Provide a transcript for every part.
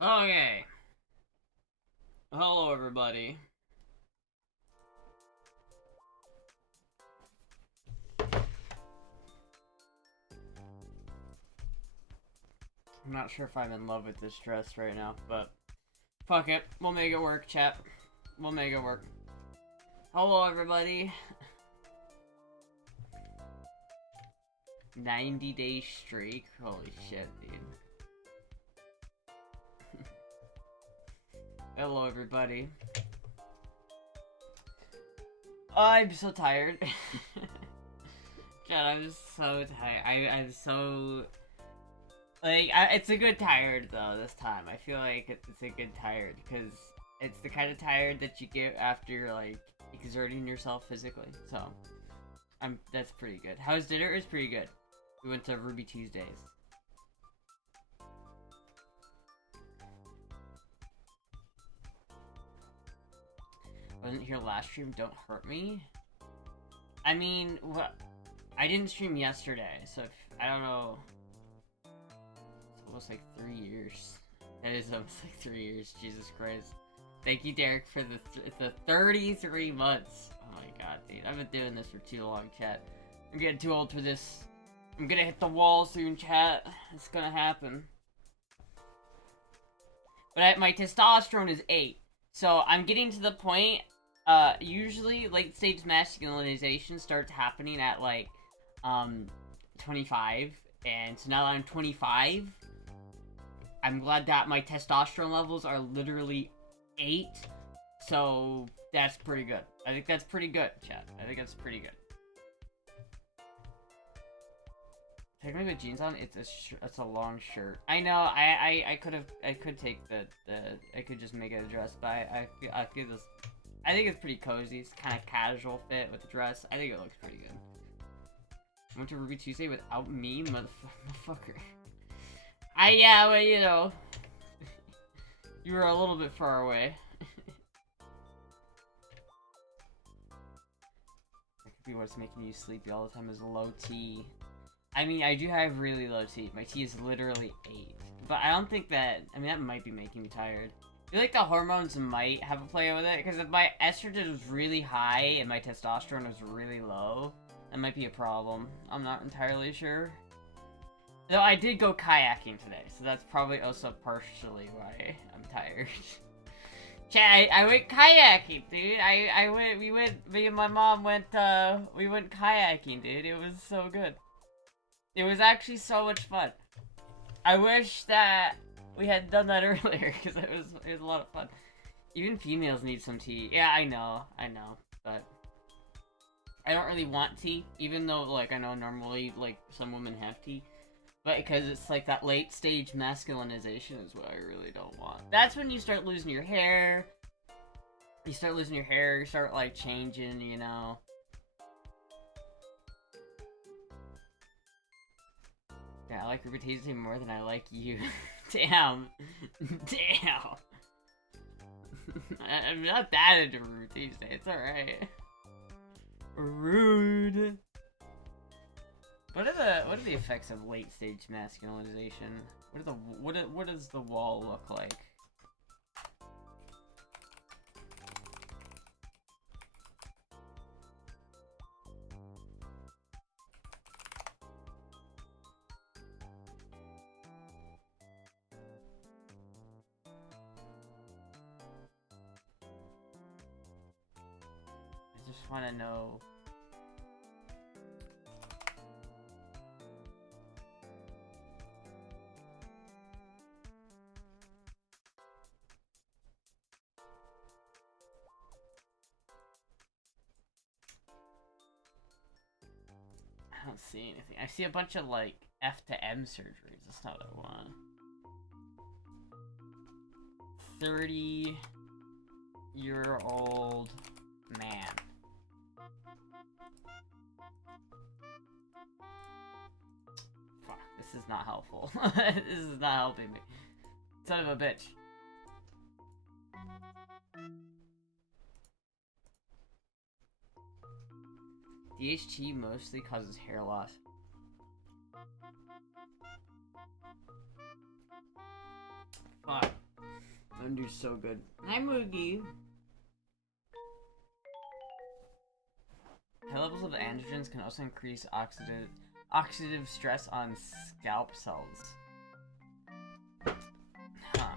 Okay. Hello, everybody. I'm not sure if I'm in love with this dress right now, but fuck it. We'll make it work, chat. We'll make it work. Hello, everybody. 90-day streak. Holy shit, dude. Hello, everybody. I'm so tired. Chat, I'm so tired. I'm so... Like, it's a good tired, though, this time. I feel like it's a good tired, because it's the kind of tired that you get after, like, exerting yourself physically. So, that's pretty good. How's dinner? It's pretty good. We went to Ruby Tuesdays. Wasn't here last stream, don't hurt me? I mean, what? I didn't stream yesterday, so I don't know. It's almost like 3 years. That is almost like 3 years, Jesus Christ. Thank you, Derek, for the 33 months. Oh my god, dude. I've been doing this for too long, chat. I'm getting too old for this. I'm gonna hit the wall soon, chat. It's gonna happen. But my testosterone is 8. So I'm getting to the point, usually late stage masculinization starts happening at like, 25. And so now that I'm 25, I'm glad that my testosterone levels are literally 8. So that's pretty good. I think that's pretty good, chat. I think that's pretty good. Technically with jeans on, it's a long shirt. I know. I could take I could just make it a dress, but I feel this. I think it's pretty cozy. It's kind of casual fit with the dress. I think it looks pretty good. I went to Ruby Tuesday without me, motherfucker. Yeah, well, you know, you were a little bit far away. That could be what's making you sleepy all the time is low T. I mean, I do have really low T. My T is literally 8. But I don't think that... I mean, that might be making me tired. I feel like the hormones might have a play with it, because if my estrogen was really high and my testosterone was really low, that might be a problem. I'm not entirely sure. Though I did go kayaking today, so that's probably also partially why I'm tired. Chat, I went kayaking, dude. Me and my mom went kayaking, dude. It was so good. It was actually so much fun. I wish that we had done that earlier, because it was a lot of fun. Even females need some tea. Yeah, I know, but I don't really want tea, even though, like, I know normally, like, some women have tea. But because it's, like, that late stage masculinization is what I really don't want. That's when you start losing your hair. You start, like, changing, you know. Yeah, I like Ruby Tuesday more than I like you. Damn. Damn. I'm not that into Ruby Tuesday. It's alright. Rude. What are the effects of late stage masculinization? What does the wall look like? I just want to know. I don't see anything. I see a bunch of, like, F to M surgeries. That's not what I want. 30-year-old man. Fuck, this is not helpful. This is not helping me. Son of a bitch. DHT mostly causes hair loss. Fuck. Under's so good. Hi, Moogie. High levels of androgens can also increase oxidative stress on scalp cells. Huh.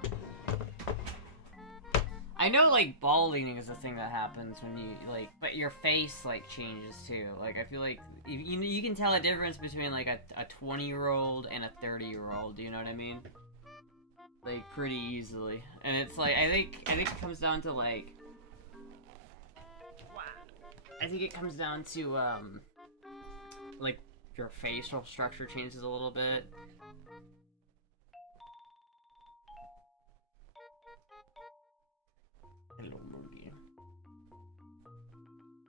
I know, like, balding is a thing that happens when you, like, but your face, like, changes, too. Like, I feel like, you can tell a difference between, like, a 20-year-old and a 30-year-old, do you know what I mean? Like, pretty easily. And it's, like, I think it comes down to, like, I think it comes down to, like, your facial structure changes a little bit. Hello, Moogie.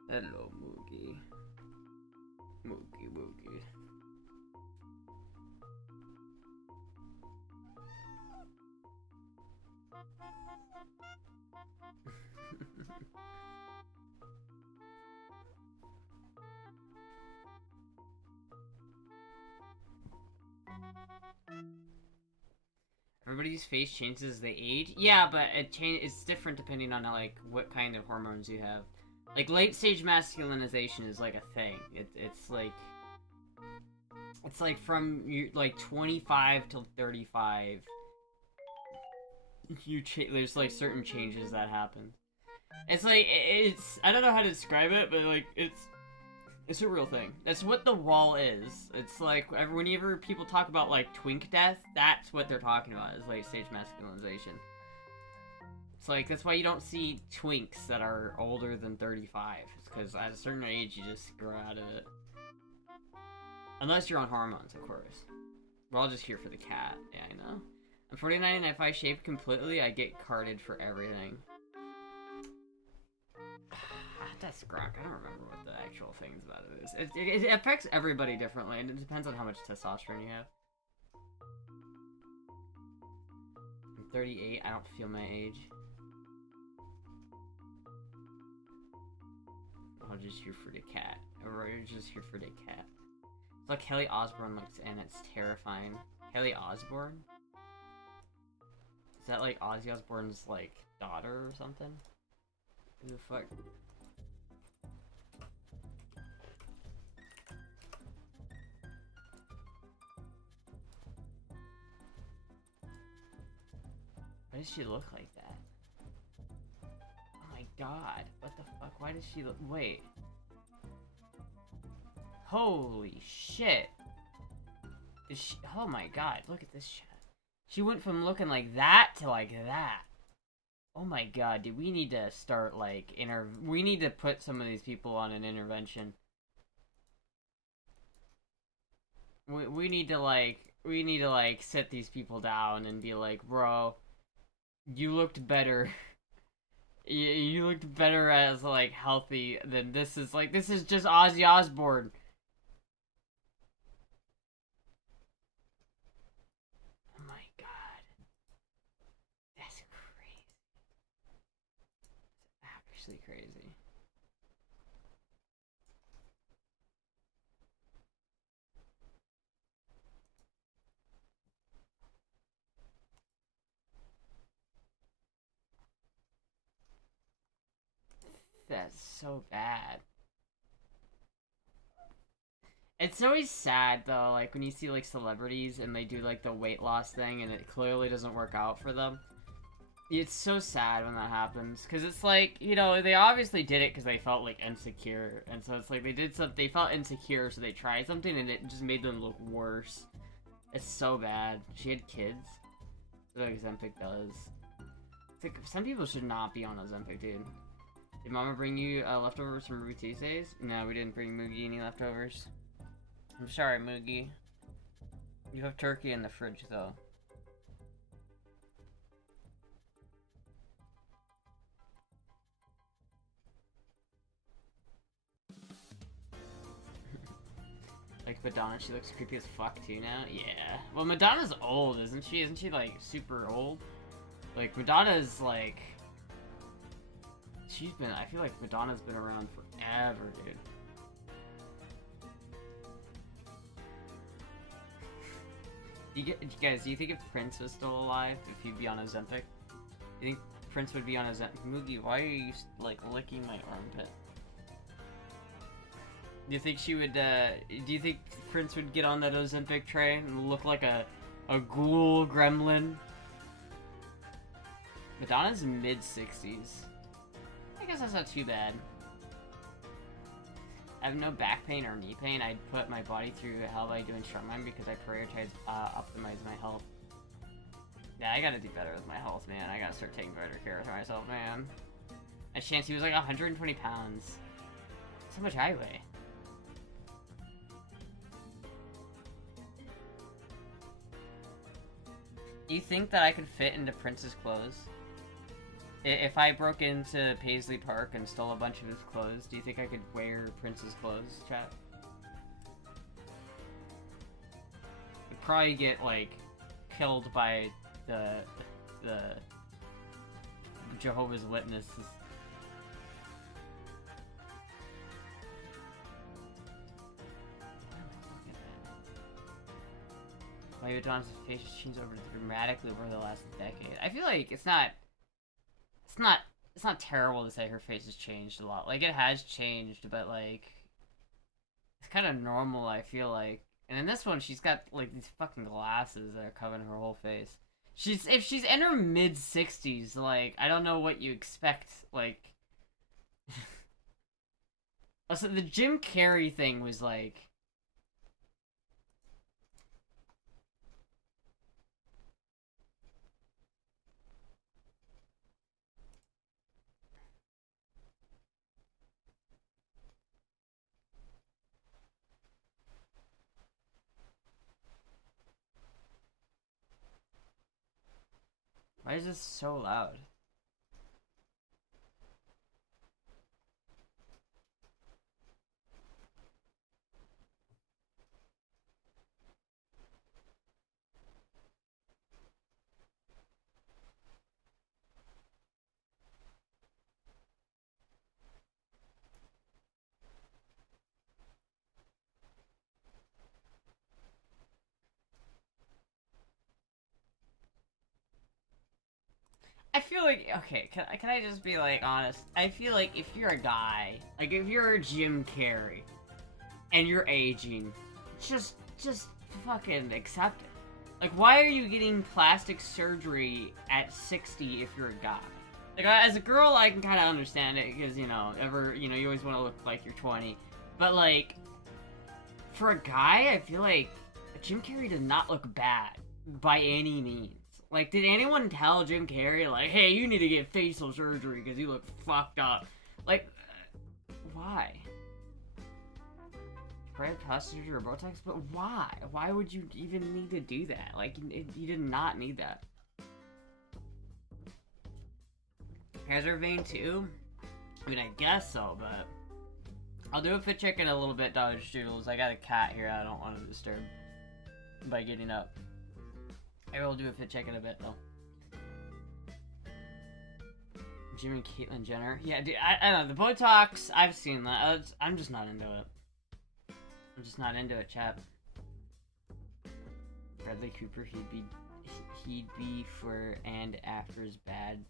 Hello, Moogie. Moogie. Everybody's face changes as they age. Yeah, but it's different depending on like what kind of hormones you have. Like late stage masculinization is like a thing. It's like from you like 25 till 35. There's like certain changes that happen. It's like I don't know how to describe it, but like it's a real thing. That's what the wall is. It's like, whenever people talk about, like, twink death, that's what they're talking about, is late-stage masculinization. It's like, that's why you don't see twinks that are older than 35. It's because at a certain age, you just grow out of it. Unless you're on hormones, of course. We're all just here for the cat. Yeah, I know. I'm 49, and if I shave completely, I get carded for everything. That's grok. I don't remember what the actual things about it is. It affects everybody differently, and it depends on how much testosterone you have. I'm 38. I don't feel my age. I'm just here for the cat. We're just here for the cat. It's like Kelly Osbourne looks, and it's terrifying. Kelly Osbourne? Is that like Ozzy Osbourne's like daughter or something? Who the fuck? Why does she look like that? Oh my god. What the fuck? Why does she look... Wait. Holy shit. Is she... Oh my god. Look at this shit. She went from looking like that to like that. Oh my god, dude. We need to start like... We need to put some of these people on an intervention. We need to like sit these people down and be like, bro... You looked better. You looked better as, like, healthy than this is, like, this is just Ozzy Osbourne. Oh my god. That's crazy. It's actually crazy. That's so bad. It's always sad though, like when you see like celebrities and they do like the weight loss thing and it clearly doesn't work out for them. It's so sad when that happens, because it's like, you know, they obviously did it because they felt like insecure, and so it's like they felt insecure, so they tried something and it just made them look worse. It's so bad. She had kids. That's what Ozempic does. It's like, some people should not be on Ozempic, dude. Did Mama bring you leftovers from Ruby Tuesdays? No, we didn't bring Moogie any leftovers. I'm sorry, Moogie. You have turkey in the fridge, though. Like Madonna, she looks creepy as fuck too now? Yeah. Well, Madonna's old, isn't she? Isn't she, like, super old? Like, Madonna's, like... I feel like Madonna's been around forever, dude. Do you think if Prince was still alive, if he'd be on Ozempic? You think Prince would be on his Moogie? Why are you like licking my armpit? Do you think she would? Do you think Prince would get on that Ozempic tray and look like a ghoul gremlin? Madonna's mid-60s. I guess that's not too bad. I have no back pain or knee pain. I'd put my body through hell by doing strongman because I prioritize optimize my health. Yeah, I gotta do better with my health, man. I gotta start taking better care of myself, man. And chance he was like 120 pounds. That's how much I weigh. Do you think that I could fit into Prince's clothes? If I broke into Paisley Park and stole a bunch of his clothes, do you think I could wear Prince's clothes, chat? I'd probably get, like, killed by the Jehovah's Witnesses. Maybe Don's face has changed over dramatically over the last decade. I feel like it's not terrible to say her face has changed a lot. Like, it has changed, but like it's kind of normal, I feel like. And in this one, she's got like these fucking glasses that are covering her whole face. If she's in her mid-60s, like, I don't know what you expect, like. Also, the Jim Carrey thing was like. Why is this so loud? I feel like, okay, can I just be, like, honest? I feel like if you're a guy, like, if you're a Jim Carrey, and you're aging, just fucking accept it. Like, why are you getting plastic surgery at 60 if you're a guy? Like, as a girl, I can kind of understand it, because, you know, you always want to look like you're 20. But, like, for a guy, I feel like Jim Carrey does not look bad, by any means. Like, did anyone tell Jim Carrey, like, hey, you need to get facial surgery because you look fucked up? Like, why? Brad plastic surgery or Botox? But why? Why would you even need to do that? Like, you did not need that. Has her vein too? I mean, I guess so, but I'll do a fit check in a little bit, Dodge Doodles. I got a cat here I don't want to disturb by getting up. I will do a fit check in a bit, though. Jim and Caitlyn Jenner. Yeah, dude, I don't know. The Botox, I've seen that. I'm just not into it. I'm just not into it, chap. Bradley Cooper, he'd be for and after's bad,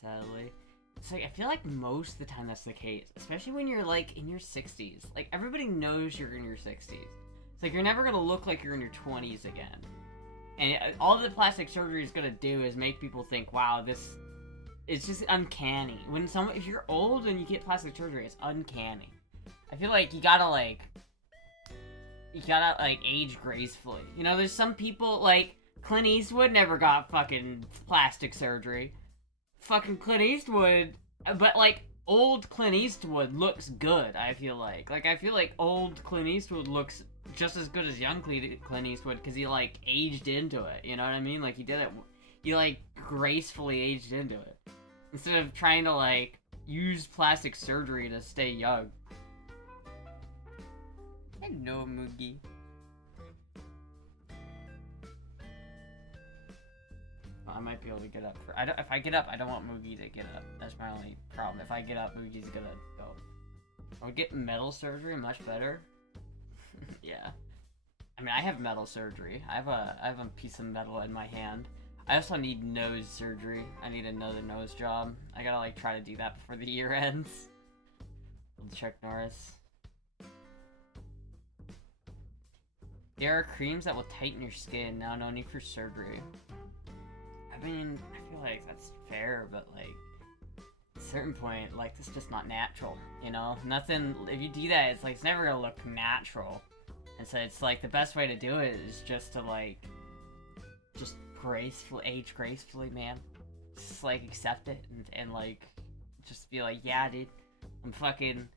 sadly. It's like, I feel like most of the time that's the case. Especially when you're, like, in your 60s. Like, everybody knows you're in your 60s. It's like, you're never gonna look like you're in your 20s again. And all the plastic surgery is gonna do is make people think, wow, it's just uncanny. If you're old and you get plastic surgery, it's uncanny. I feel like you gotta age gracefully. You know, there's some people, like, Clint Eastwood never got fucking plastic surgery. Fucking Clint Eastwood, but, like, old Clint Eastwood looks good, I feel like. Like, I feel like old Clint Eastwood looks just as good as young Clint Eastwood, because he, like, aged into it, you know what I mean? Like, he, like, gracefully aged into it. Instead of trying to, like, use plastic surgery to stay young. Hello, Moogie. I might be able to get up. If I get up, I don't want Moogie to get up. That's my only problem. If I get up, Moogie's gonna go. I'll get metal surgery, much better. Yeah. I mean, I have metal surgery. I have a piece of metal in my hand. I also need nose surgery. I need another nose job. I gotta like try to do that before the year ends. Chuck Norris. There are creams that will tighten your skin. Now no need for surgery. I mean, I feel like that's fair, but like at a certain point, like this is just not natural, you know? Nothing, if you do that, it's like it's never gonna look natural. And so it's like the best way to do it is just to like just age gracefully, man. Just like accept it and like just be like, yeah, dude, I'm fucking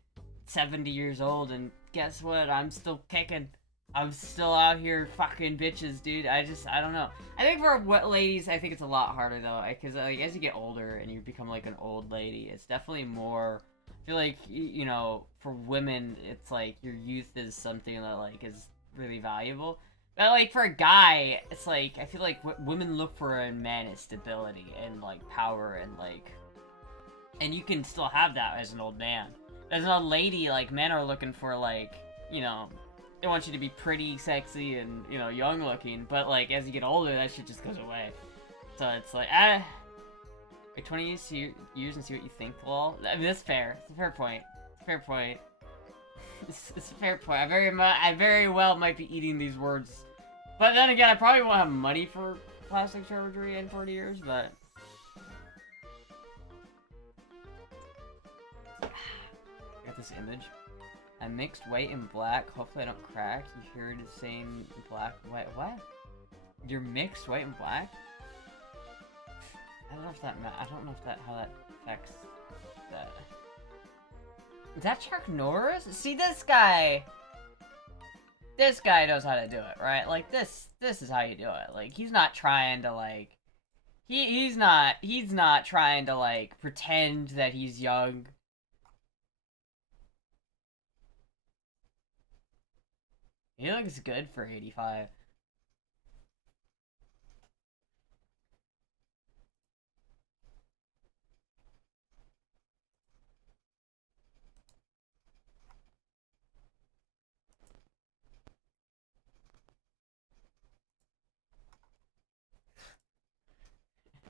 70 years old and guess what? I'm still kicking. I'm still out here fucking bitches, dude. I don't know. I think for ladies, I think it's a lot harder though, because like as you get older and you become like an old lady, it's definitely more. I feel like you know, for women, it's like your youth is something that like is really valuable. But like for a guy, it's like I feel like what women look for in men is stability and like power and like, and you can still have that as an old man. As an old lady, like men are looking for like, you know, they want you to be pretty, sexy, and you know, young looking. But like as you get older, that shit just goes away. So it's like wait 20 years and see what you think, lol. I mean that's fair. It's a fair point. It's a fair point. It's a fair point. I very well might be eating these words. But then again, I probably won't have money for plastic surgery in 40 years, but... Got this image. I mixed white and black. Hopefully I don't crack. You hear it saying black, white, what? You're mixed white and black? I don't know if that, how that affects that. Is that Chuck Norris? See this guy? This guy knows how to do it, right? Like this is how you do it. Like he's not trying to like he's not trying to like pretend that he's young. He looks good for 85.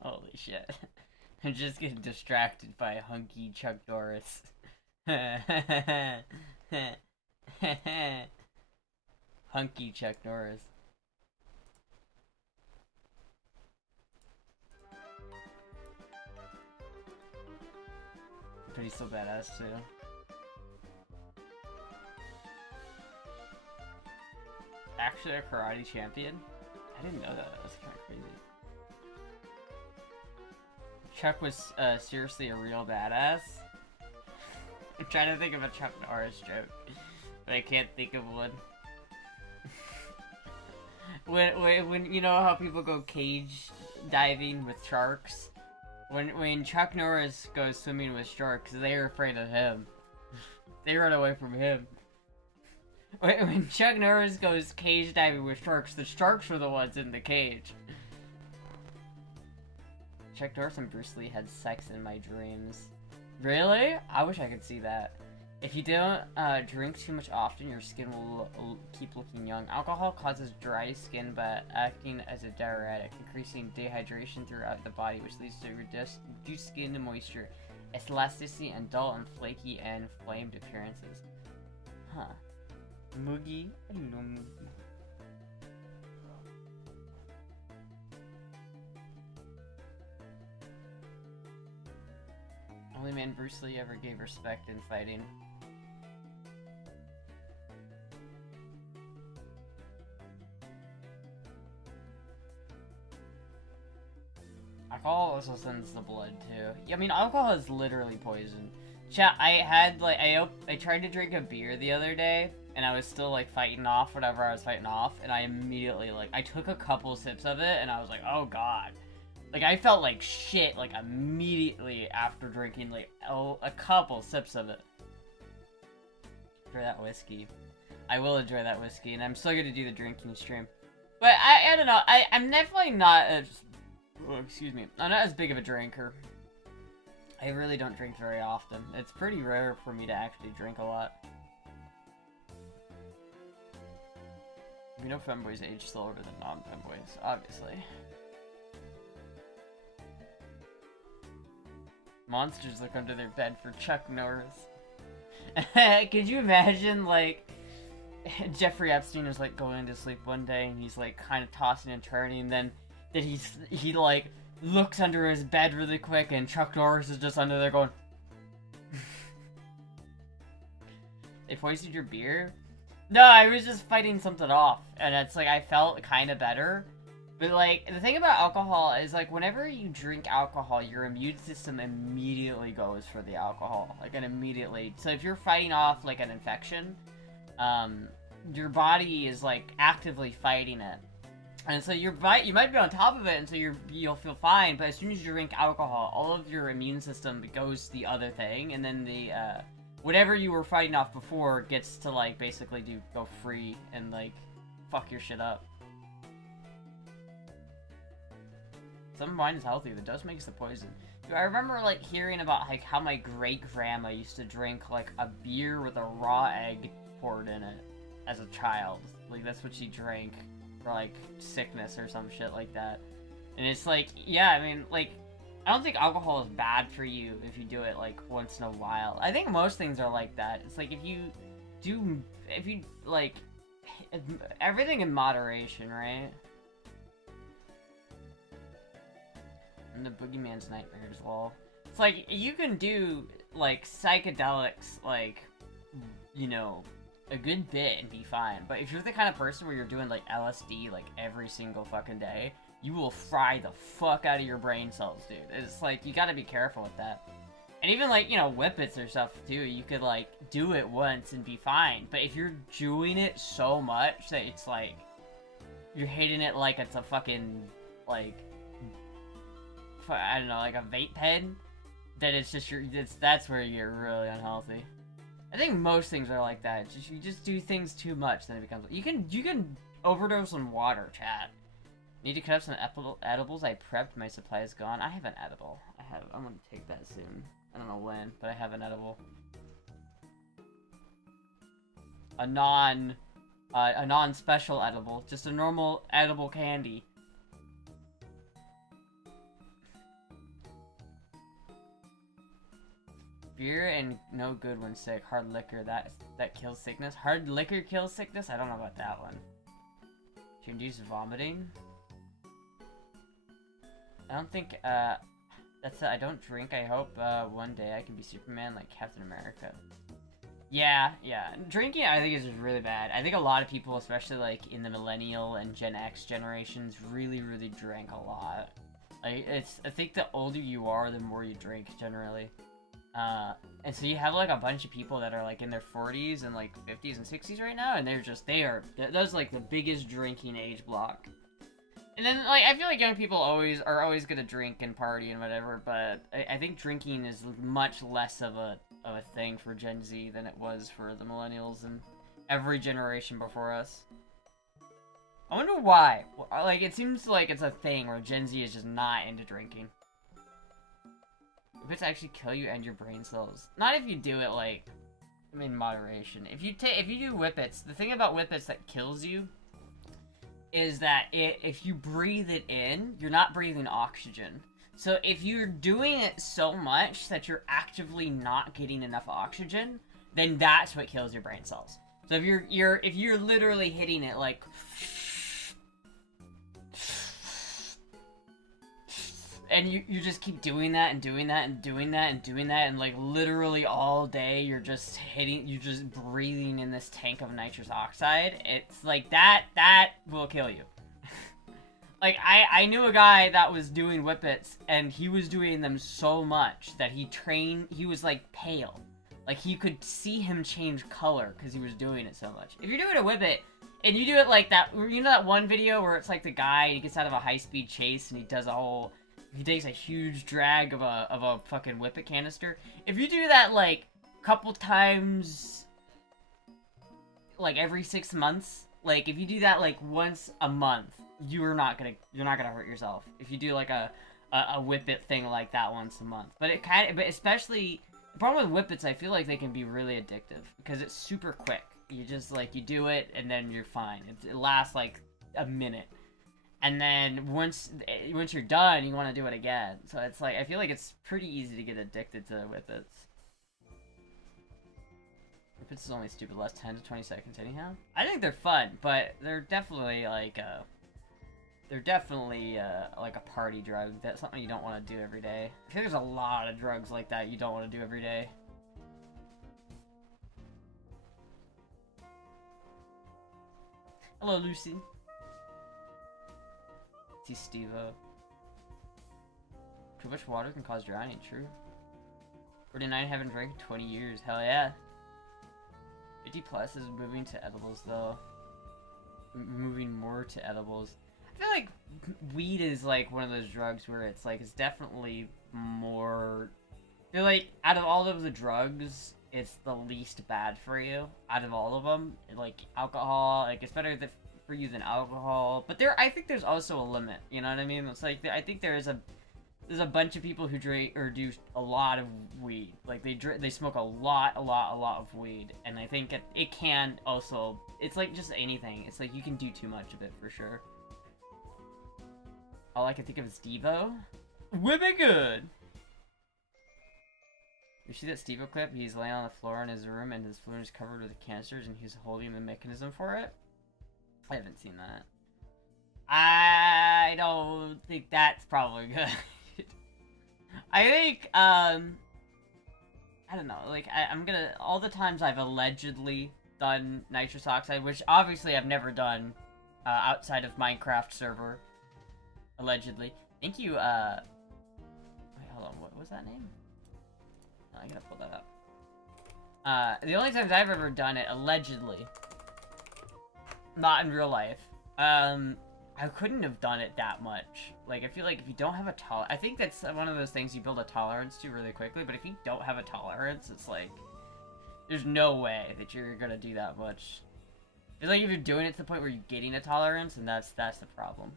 Holy shit. I'm just getting distracted by hunky Chuck Norris. Hunky Chuck Norris. But he's still badass too. Actually a karate champion? I didn't know that. That's kind of crazy. Chuck was seriously a real badass. I'm trying to think of a Chuck Norris joke, but I can't think of one. when you know how people go cage diving with sharks? When Chuck Norris goes swimming with sharks, they're afraid of him. They run away from him. When Chuck Norris goes cage diving with sharks, the sharks are the ones in the cage. Chuck Norris and Bruce Lee had sex in my dreams. Really? I wish I could see that. If you don't drink too much often, your skin will keep looking young. Alcohol causes dry skin by acting as a diuretic, increasing dehydration throughout the body, which leads to reduced skin moisture, elasticity, and dull and flaky and flamed appearances. Huh. Moogie? I don't know Moogie. Only man Bruce Lee ever gave respect in fighting. Alcohol also sends the blood too. Yeah, I mean, alcohol is literally poison. Chat, I had like I tried to drink a beer the other day, and I was still like fighting off whatever I was fighting off, and I immediately like I took a couple sips of it, and I was like, oh god. Like, I felt like shit, like, immediately after drinking, like, a couple sips of it. Enjoy that whiskey. I will enjoy that whiskey, and I'm still gonna do the drinking stream. But, I don't know, I'm definitely not as... Oh, excuse me. I'm not as big of a drinker. I really don't drink very often. It's pretty rare for me to actually drink a lot. You know femboys age slower than non-femboys, obviously. Monsters look under their bed for Chuck Norris. Could you imagine, like, Jeffrey Epstein is, like, going to sleep one day, and he's, like, kind of tossing and turning, and then he, like, looks under his bed really quick, and Chuck Norris is just under there going... They poisoned your beer? No, I was just fighting something off, and it's, like, I felt kind of better. But, like, the thing about alcohol is, like, whenever you drink alcohol, your immune system immediately goes for the alcohol. Like, and immediately. So if you're fighting off, like, an infection, your body is, like, actively fighting it. And so you might be on top of it, and so you'll feel fine, but as soon as you drink alcohol, all of your immune system goes to the other thing, and then the, whatever you were fighting off before gets to, like, basically go free and, like, fuck your shit up. Some wine is healthy, the dose makes the poison. Dude, I remember, like, hearing about, like, how my great-grandma used to drink, like, a beer with a raw egg poured in it as a child. Like, that's what she drank for, like, sickness or some shit like that. And it's like, yeah, I mean, like, I don't think alcohol is bad for you if you do it, like, once in a while. I think most things are like that. It's like, if you, like, everything in moderation, right? And the boogeyman's nightmare as well. It's like, you can do, like, psychedelics, like, you know, a good bit and be fine. But if you're the kind of person where you're doing, like, LSD, like, every single fucking day, you will fry the fuck out of your brain cells, dude. It's like, you gotta be careful with that. And even, like, you know, whippets or stuff, too, you could, like, do it once and be fine. But if you're doing it so much that it's, like, you're hitting it like it's a fucking, like, I don't know, like a vape pen, that it's just that's where you're really unhealthy. I think most things are like that. You just do things too much, then it becomes... You can overdose on water, chat. Need to cut up some edibles. I prepped. My supply is gone. I have an edible. I'm gonna take that soon. I don't know when, but I have an edible. A non-special edible. Just a normal edible candy. Beer and no good when sick. Hard liquor, that kills sickness. Hard liquor kills sickness? I don't know about that one. To induce vomiting? I don't think, that's it. I don't drink. I hope, one day I can be Superman like Captain America. Yeah. Drinking, I think, is just really bad. I think a lot of people, especially, like, in the Millennial and Gen X generations, really, really drank a lot. Like, I think the older you are, the more you drink, generally. And so you have, like, a bunch of people that are, like, in their 40s and, like, 50s and 60s right now, and that's, like, the biggest drinking age block. And then, like, I feel like young people are always gonna drink and party and whatever, but I think drinking is much less of a thing for Gen Z than it was for the Millennials and every generation before us. I wonder why. Like, it seems like it's a thing where Gen Z is just not into drinking. Whippets actually kill you and your brain cells. Not if you do it, like, in moderation. If you do whippets, the thing about whippets that kills you is that if you breathe it in, you're not breathing oxygen. So if you're doing it so much that you're actively not getting enough oxygen, then that's what kills your brain cells. So if you're literally hitting it like, and you just keep doing that and doing that and doing that and doing that, and like literally all day you're just breathing in this tank of nitrous oxide, it's like that will kill you. Like, I knew a guy that was doing whippets, and he was doing them so much that he was like pale. Like, you could see him change color because he was doing it so much. If you're doing a whippet, and you do it like that, you know that one video where it's like the guy, he gets out of a high-speed chase, and he takes a huge drag of a fucking whippet canister. If you do that, like, a couple times, like, every 6 months, like, if you do that, like, once a month, you're not gonna hurt yourself. If you do, like, a whippet thing like that once a month. But especially, the problem with whippets, I feel like they can be really addictive, because it's super quick. You just, like, you do it, and then you're fine. It lasts, like, a minute. and then once you're done, you want to do it again. So it's like, I feel like it's pretty easy to get addicted to Whippets. Whippets is only stupid, last 10 to 20 seconds anyhow. I think they're fun, but they're definitely like like a party drug. That's something you don't want to do every day. I feel like there's a lot of drugs like that you don't want to do every day. Hello, Lucy. See Steve-O. Too much water can cause drowning, true. 49 haven't drank in 20 years, hell yeah. 50 plus is moving to edibles though. Moving more to edibles. I feel like weed is like one of those drugs where it's like, it's definitely more... I feel like out of all of the drugs, it's the least bad for you out of all of them. Like alcohol, like it's better for you than alcohol. But I think there's also a limit. You know what I mean? It's like I think there's a bunch of people who drink or do a lot of weed. Like they smoke a lot of weed, and I think it can also. It's like just anything. It's like you can do too much of it for sure. All I can think of is Devo. Women good. You see that Steve-O clip? He's laying on the floor in his room and his fluid is covered with cancers and he's holding the mechanism for it? I haven't seen that. I don't think that's probably good. I think, I don't know, like, I'm gonna, all the times I've allegedly done nitrous oxide, which obviously I've never done, outside of Minecraft server, allegedly. Thank you, wait, hold on, what was that name? I gotta pull that up. The only times I've ever done it, allegedly, not in real life, I couldn't have done it that much. Like, I feel like if you don't have a I think that's one of those things you build a tolerance to really quickly, but if you don't have a tolerance, it's like, there's no way that you're gonna do that much. It's like if you're doing it to the point where you're getting a tolerance, and that's the problem.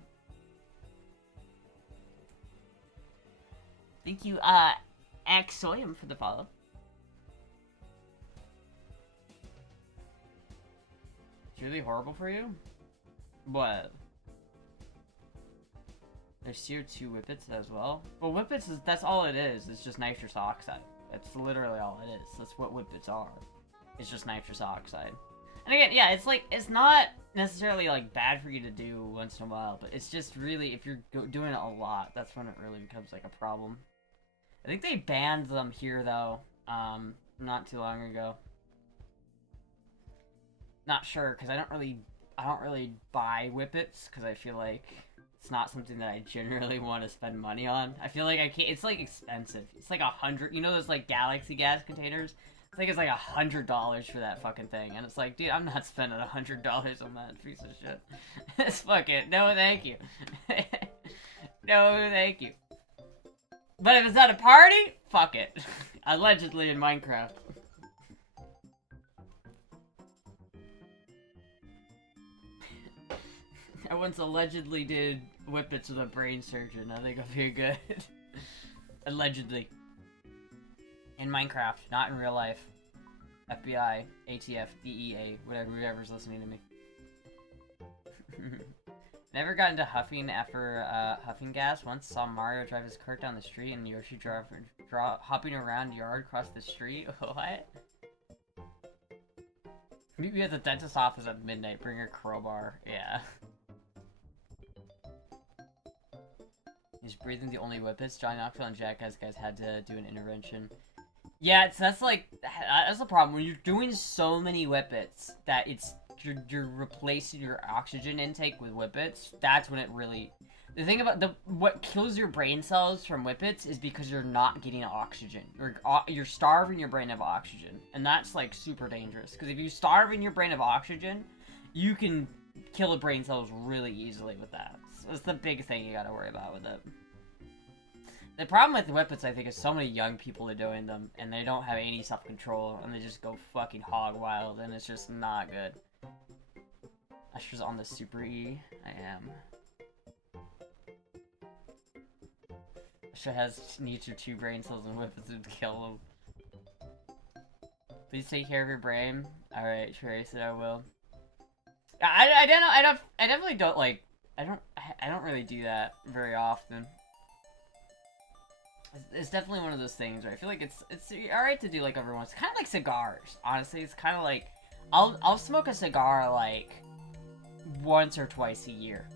Thank you, Axoyum for the follow. It's really horrible for you? What? There's CO2 Whippets as well? Well, Whippets that's all it is. It's just nitrous oxide. That's literally all it is. That's what Whippets are. It's just nitrous oxide. And again, yeah, it's like, it's not necessarily like bad for you to do once in a while, but it's just really, if you're doing it a lot, that's when it really becomes like a problem. I think they banned them here though, not too long ago. Not sure, because I don't really buy Whippets, because I feel like it's not something that I generally want to spend money on. I feel like I can't, it's like expensive. It's like $100, you know those like Galaxy gas containers? I think it's like $100 for that fucking thing, and it's like, dude, I'm not spending $100 on that piece of shit. It's fucking, no thank you. No thank you. But if it's at a party, fuck it. Allegedly in Minecraft. I once allegedly did Whippets with a brain surgeon. I think I'll be good. Allegedly. In Minecraft, not in real life. FBI, ATF, DEA, whoever's listening to me. Never got into huffing after huffing gas. Once saw Mario drive his cart down the street and Yoshi hopping around yard across the street. What? Meet me at the dentist office at midnight. Bring your crowbar. Yeah. Is breathing the only Whippets? Johnny Knoxville and Jackass guys had to do an intervention. Yeah, that's the problem. When you're doing so many Whippets that you're replacing your oxygen intake with Whippets, that's when it really... The thing about what kills your brain cells from Whippets is because you're not getting oxygen. You're starving your brain of oxygen. And that's like super dangerous. Because if you starve your brain of oxygen, you can kill the brain cells really easily with that. So that's the big thing you gotta worry about with it. The problem with Whippets, I think, is so many young people are doing them, and they don't have any self-control, and they just go fucking hog wild, and it's just not good. Astra's on the Super E. I am. Astra needs your 2 brain cells, and Whippets would kill them. Please take care of your brain. Alright, Trace, I will. I definitely don't, like, I don't really do that very often. It's definitely one of those things where I feel like it's alright to do like every once. Kind of like cigars, honestly. It's kind of like I'll smoke a cigar like once or twice a year.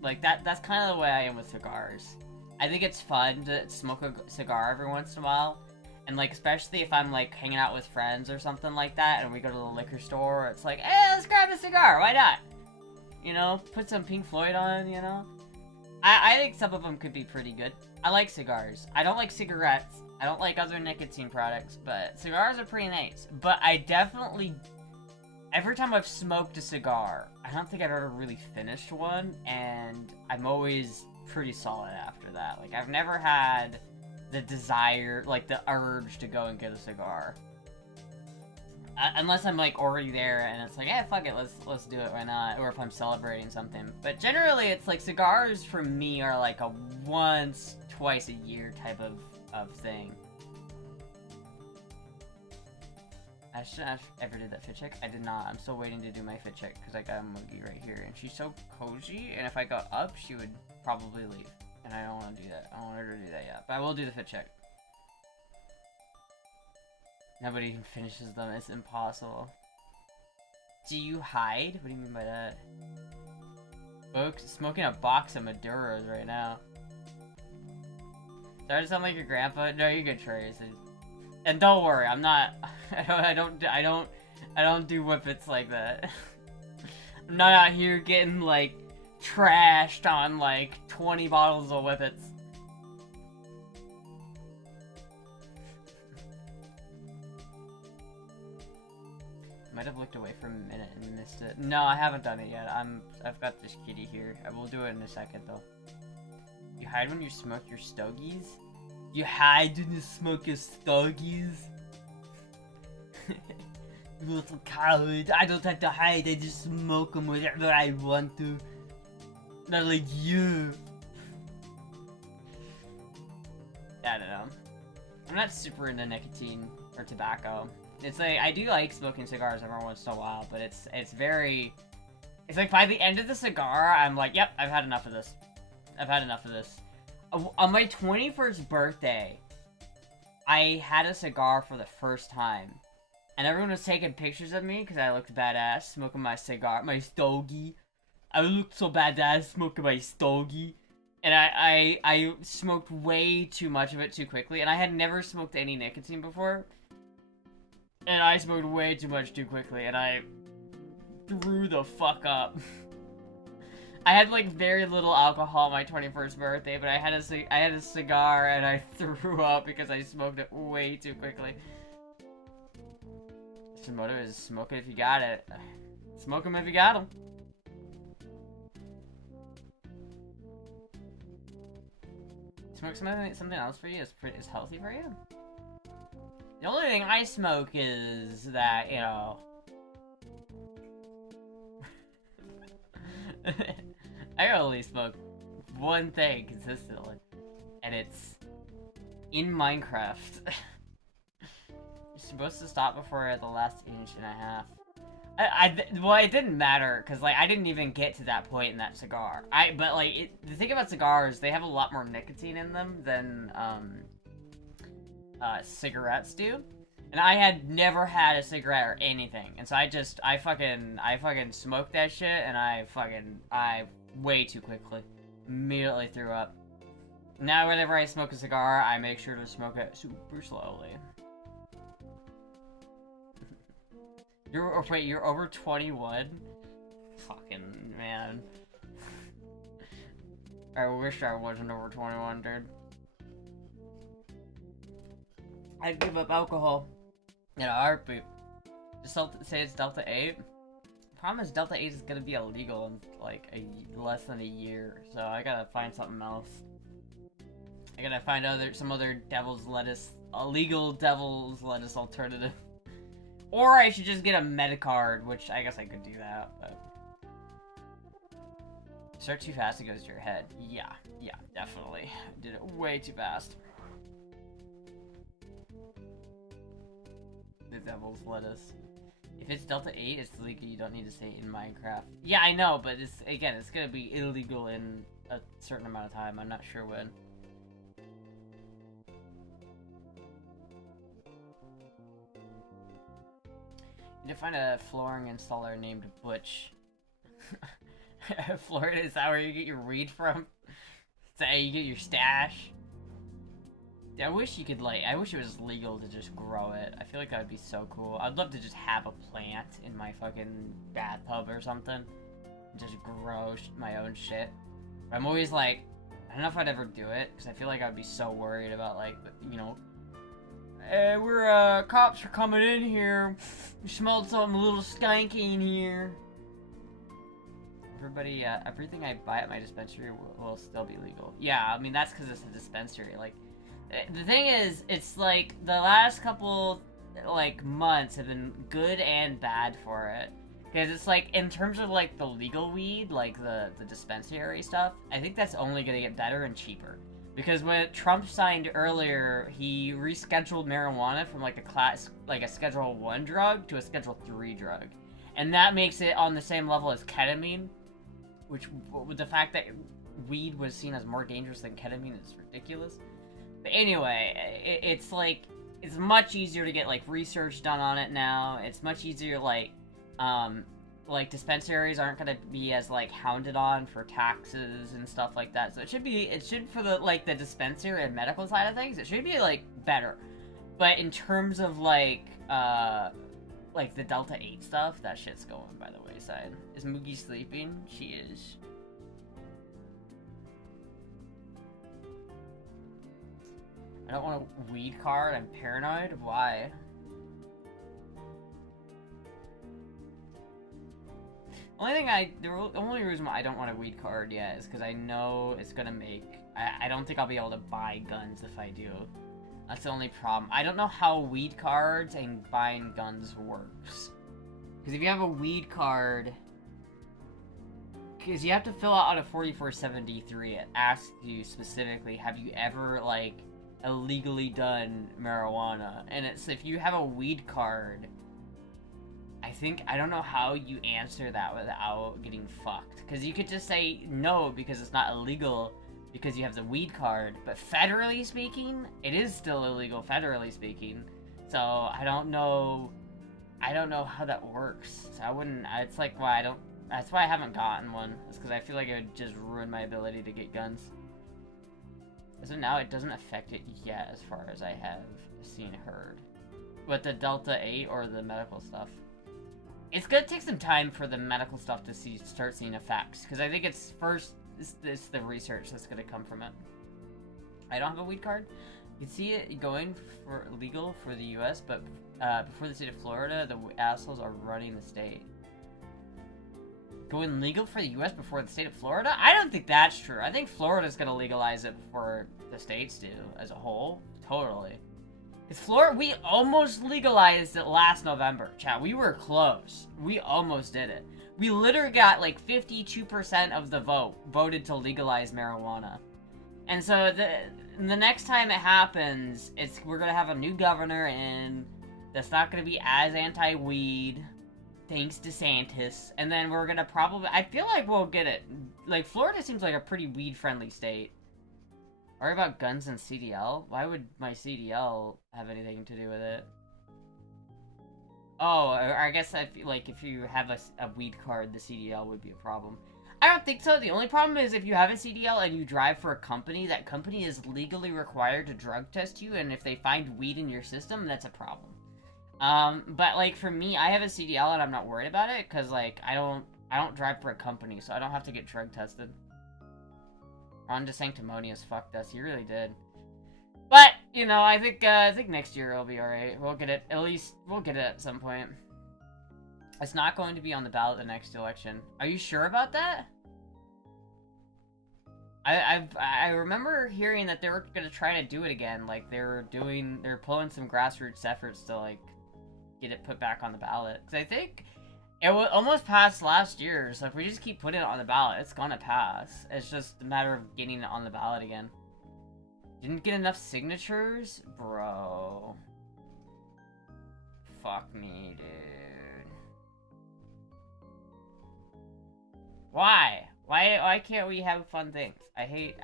Like that's kind of the way I am with cigars. I think it's fun to smoke a cigar every once in a while. And, like, especially if I'm, like, hanging out with friends or something like that, and we go to the liquor store, it's like, hey, let's grab a cigar, why not? You know, put some Pink Floyd on, you know? I think some of them could be pretty good. I like cigars. I don't like cigarettes. I don't like other nicotine products, but cigars are pretty nice. But I definitely, every time I've smoked a cigar, I don't think I've ever really finished one, and I'm always pretty solid after that. Like, I've never had the desire, like the urge to go and get a cigar. Unless I'm like already there and it's like, yeah, fuck it, let's do it, why not? Or if I'm celebrating something. But generally, it's like cigars for me are like a once, twice a year type of thing. I should have ever did that fit check. I did not. I'm still waiting to do my fit check because I got a Moogie right here, and she's so cozy. And if I got up, she would probably leave. And I don't want to do that. I don't want her to do that yet. But I will do the fit check. Nobody even finishes them. It's impossible. Do you hide? What do you mean by that? Folks, smoking a box of Maduros right now. Sorry to sound like your grandpa. No, you're good, Trace. And don't worry, I'm not. I don't do whippets like that. I'm not out here getting like trashed on like 20 bottles of whippets. Might have looked away for a minute and missed it. No, I haven't done it yet. I've got this kitty here. I will do it in a second though. You hide when you smoke your stogies? You hide when you smoke your stogies? You little coward. I don't have to hide, I just smoke them whenever I want to. Not like you. I don't know. I'm not super into nicotine or tobacco. It's like, I do like smoking cigars every once in a while, but it's very... It's like by the end of the cigar, I'm like, yep, I've had enough of this. I've had enough of this. On my 21st birthday, I had a cigar for the first time. And everyone was taking pictures of me because I looked badass smoking my cigar, my stogie. I looked so badass smoking my stogie. And I smoked way too much of it too quickly. And I had never smoked any nicotine before. And I smoked way too much too quickly. And I threw the fuck up. I had like very little alcohol on my 21st birthday, but I had a cigar and I threw up because I smoked it way too quickly. The motto is smoke it if you got it. Smoke them if you got them. Smoke something else for you is healthy for you? The only thing I smoke is that, you know... I only smoke one thing consistently, and it's in Minecraft. You're supposed to stop before the last inch and a half. Well, it didn't matter, because, like, I didn't even get to that point in that cigar. But, like, the thing about cigars, they have a lot more nicotine in them than, cigarettes do. And I had never had a cigarette or anything. And so I fucking smoked that shit, and I way too quickly. Immediately threw up. Now, whenever I smoke a cigar, I make sure to smoke it super slowly. You're over 21? Fucking man. I wish I wasn't over 21, dude. I'd give up alcohol in a heartbeat. Just say it's Delta 8. The problem is Delta 8 is gonna be illegal in like less than a year, so I gotta find something else. I gotta find some other devil's lettuce, illegal devil's lettuce alternative. Or I should just get a Metacard, which I guess I could do that, but... Start too fast, it goes to your head. Yeah, definitely. I did it way too fast. The devil's lettuce. If it's Delta 8, it's legal. You don't need to say it in Minecraft. Yeah, I know, but it's gonna be illegal in a certain amount of time. I'm not sure when. You need to find a flooring installer named Butch. Florida, is that where you get your weed from? Is that how you get your stash? I wish you could, like, I wish it was legal to just grow it. I feel like that would be so cool. I'd love to just have a plant in my fucking bathtub or something. Just grow my own shit. But I'm always like, I don't know if I'd ever do it, because I feel like I'd be so worried about, like, you know, hey, cops are coming in here. We smelled something a little skanky in here. Everybody, everything I buy at my dispensary will still be legal. Yeah, I mean, that's because it's a dispensary. Like, the thing is, it's like, the last couple, like, months have been good and bad for it. Because it's like, in terms of, like, the legal weed, like, the dispensary stuff, I think that's only gonna get better and cheaper. Because when Trump signed earlier, he rescheduled marijuana from, like, a Schedule 1 drug to a Schedule 3 drug. And that makes it on the same level as ketamine. Which, with the fact that weed was seen as more dangerous than ketamine, is ridiculous. But anyway, it's like, it's much easier to get, like, research done on it now. It's much easier, like dispensaries aren't gonna be as, like, hounded on for taxes and stuff like that. So it should for the, like, the dispensary and medical side of things, it should be, like, better. But in terms of, like the Delta 8 stuff, that shit's going by the wayside. Is Moogie sleeping? She is. I don't want a weed card. I'm paranoid. Why? The only reason why I don't want a weed card yet is because I know it's gonna make... I don't think I'll be able to buy guns if I do. That's the only problem. I don't know how weed cards and buying guns works. Because if you have a weed card... Because you have to fill out a 4473. It asks you specifically, have you ever, like, illegally done marijuana? And it's, if you have a weed card... I don't know how you answer that without getting fucked. Because you could just say no because it's not illegal because you have the weed card. But federally speaking, it is still illegal, federally speaking. So I don't know how that works. So I wouldn't, it's like why that's why I haven't gotten one. It's because I feel like it would just ruin my ability to get guns. So now it doesn't affect it yet as far as I have seen, heard. With the Delta 8 or the medical stuff. It's gonna take some time for the medical stuff to start seeing effects, because I think it's the research that's gonna come from it. I don't have a weed card. You can see it going for legal for the U.S., but before the state of Florida, the assholes are running the state. Going legal for the U.S. before the state of Florida? I don't think that's true. I think Florida's gonna legalize it before the states do as a whole. Totally. Because Florida, we almost legalized it last November, chat. We were close. We almost did it. We literally got like 52% of the vote voted to legalize marijuana. And so the next time it happens, we're gonna have a new governor in that's not gonna be as anti-weed, thanks to DeSantis. And then we're gonna I feel like we'll get it. Like, Florida seems like a pretty weed-friendly state. Worry about guns and CDL? Why would my CDL have anything to do with it? Oh, I guess I feel like if you have a weed card, the CDL would be a problem. I don't think so. The only problem is if you have a CDL and you drive for a company, that company is legally required to drug test you, and if they find weed in your system, that's a problem. But like for me, I have a CDL and I'm not worried about it, because like I don't drive for a company, so I don't have to get drug tested. Ron DeSanctimonious fucked us. He really did. But, you know, I think next year it'll be alright. We'll get it. At least, we'll get it at some point. It's not going to be on the ballot the next election. Are you sure about that? I remember hearing that they were going to try to do it again. Like, they're pulling some grassroots efforts to, like, get it put back on the ballot. Because I think it almost passed last year, so if we just keep putting it on the ballot, it's gonna pass. It's just a matter of getting it on the ballot again. Didn't get enough signatures? Bro. Fuck me, dude. Why? Why can't we have fun things? I hate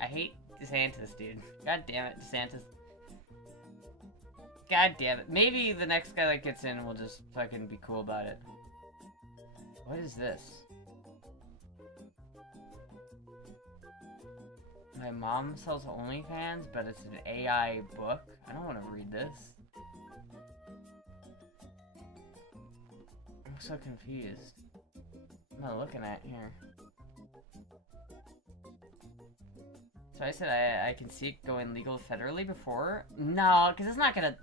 DeSantis, dude. God damn it, DeSantis. God damn it. Maybe the next guy that gets in will just fucking be cool about it. What is this? My mom sells OnlyFans, but it's an AI book. I don't want to read this. I'm so confused. What am I looking at here? So I said I can see it going legal federally before? No, because it's not gonna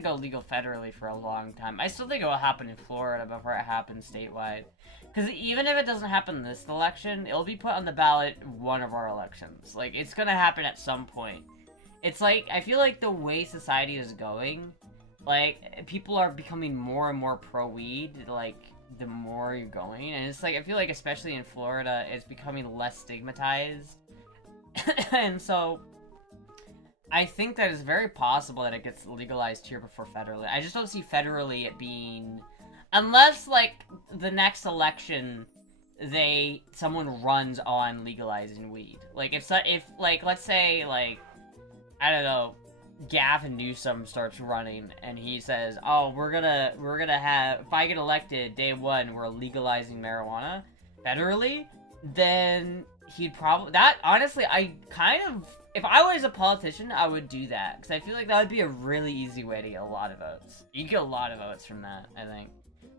go legal federally for a long time. I still think it will happen in Florida before it happens statewide. Because even if it doesn't happen this election, it'll be put on the ballot one of our elections. Like, it's gonna happen at some point. It's like, I feel like the way society is going, like, people are becoming more and more pro-weed, like, the more you're going. And it's like, I feel like especially in Florida, it's becoming less stigmatized. And so, I think that it's very possible that it gets legalized here before federally. I just don't see federally it being... Unless, like, the next election, someone runs on legalizing weed. Like, if like, let's say, like, I don't know, Gavin Newsom starts running, and he says, oh, we're gonna have, if I get elected, day one, we're legalizing marijuana federally, then he'd probably, honestly, I kind of, if I was a politician, I would do that, because I feel like that would be a really easy way to get a lot of votes. You get a lot of votes from that, I think.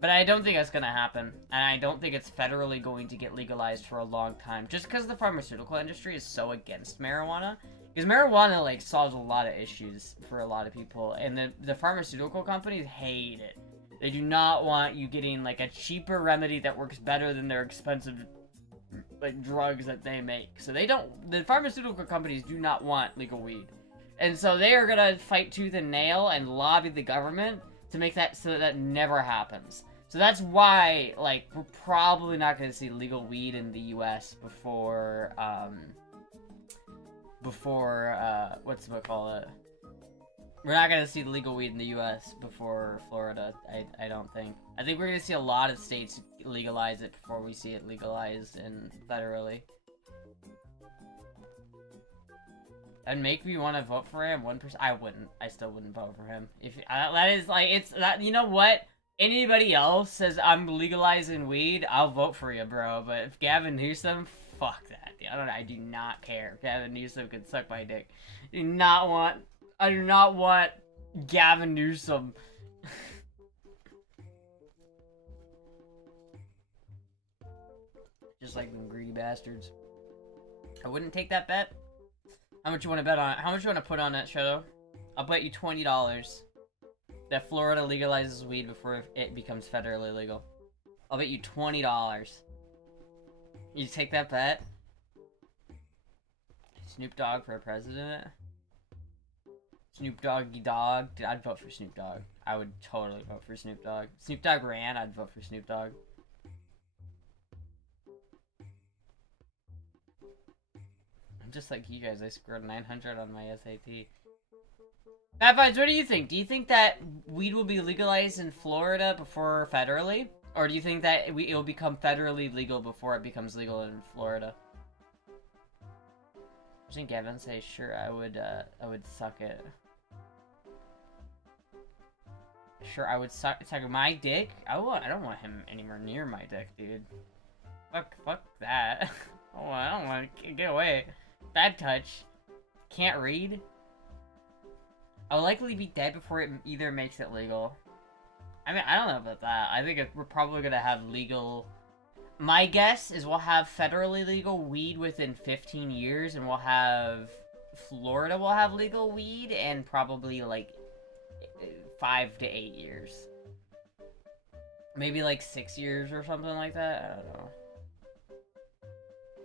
But I don't think that's gonna happen, and I don't think it's federally going to get legalized for a long time, just because the pharmaceutical industry is so against marijuana. Because marijuana, like, solves a lot of issues for a lot of people, and the pharmaceutical companies hate it. They do not want you getting, like, a cheaper remedy that works better than their expensive, like, drugs that they make. So the pharmaceutical companies do not want legal weed. And so they are gonna fight tooth and nail and lobby the government to make that so that never happens. So that's why, like, we're probably not gonna see legal weed in the U.S. before, whatchamacallit? We're not gonna see legal weed in the U.S. before Florida, I don't think. I think we're gonna see a lot of states legalize it before we see it legalized and federally. That'd make me want to vote for him, 1%. I wouldn't. I still wouldn't vote for him. If that is, like, it's, that, you know what? Anybody else says I'm legalizing weed, I'll vote for you, bro. But if Gavin Newsom, fuck that. I do not care. Gavin Newsom can suck my dick. I do not want Gavin Newsom. Just like them greedy bastards. I wouldn't take that bet. How much you want to bet on it? How much you want to put on that, Shadow? I'll bet you $20 that Florida legalizes weed before it becomes federally legal. I'll bet you $20. You take that bet? Snoop Dogg for a president? Snoop Doggy Dogg? Dude, I'd vote for Snoop Dogg. I would totally vote for Snoop Dogg. Snoop Dogg ran, I'd vote for Snoop Dogg. I'm just like you guys, I scored 900 on my SAT. Bad Vibes, what do you think? Do you think that weed will be legalized in Florida before federally? Or do you think that it will become federally legal before it becomes legal in Florida? I think Gavin say, sure, I would suck it. Sure, I would suck my dick? I don't want him anywhere near my dick, dude. Fuck that. I don't want to get away. Bad touch. Can't read. I'll likely be dead before it either makes it legal. I mean, I don't know about that. I think we're probably gonna have legal... My guess is we'll have federally legal weed within 15 years, and we'll have... Florida will have legal weed in probably, like, 5 to 8 years. Maybe, like, 6 years or something like that? I don't know.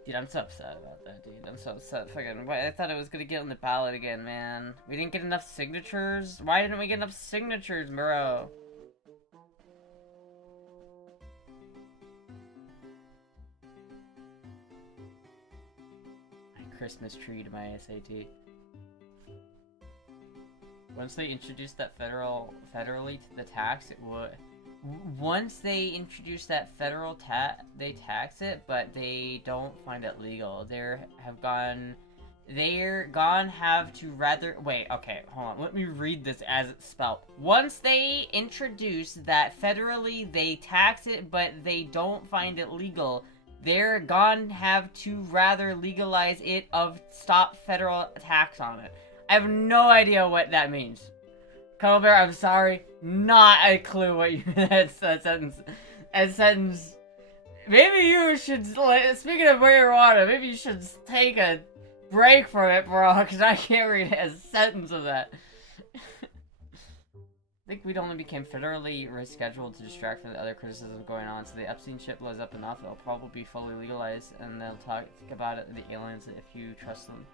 Dude, I'm so upset about that, dude. I'm so upset. Fucking, I thought it was gonna get on the ballot again, man. We didn't get enough signatures? Why didn't we get enough signatures, bro? My Christmas tree to my SAT. Once they introduced that federally to the tax, it would... once they introduce that federal they tax it, but they don't find it legal. They're gone have to rather wait, okay, hold on. Let me read this as it's spelled. Once they introduce that federally they tax it, but they don't find it legal, they're gone have to rather legalize it of stop federal tax on it. I have no idea what that means. Cuddle Bear, I'm sorry. Not a clue what you that sentence. That sentence. Maybe you should, speaking of marijuana, maybe you should take a break from it, bro, because I can't read a sentence of that. I think we'd only became federally rescheduled to distract from the other criticism going on, so the Epstein shit blows up enough, it'll probably be fully legalized, and they'll talk about it, the aliens, if you trust them.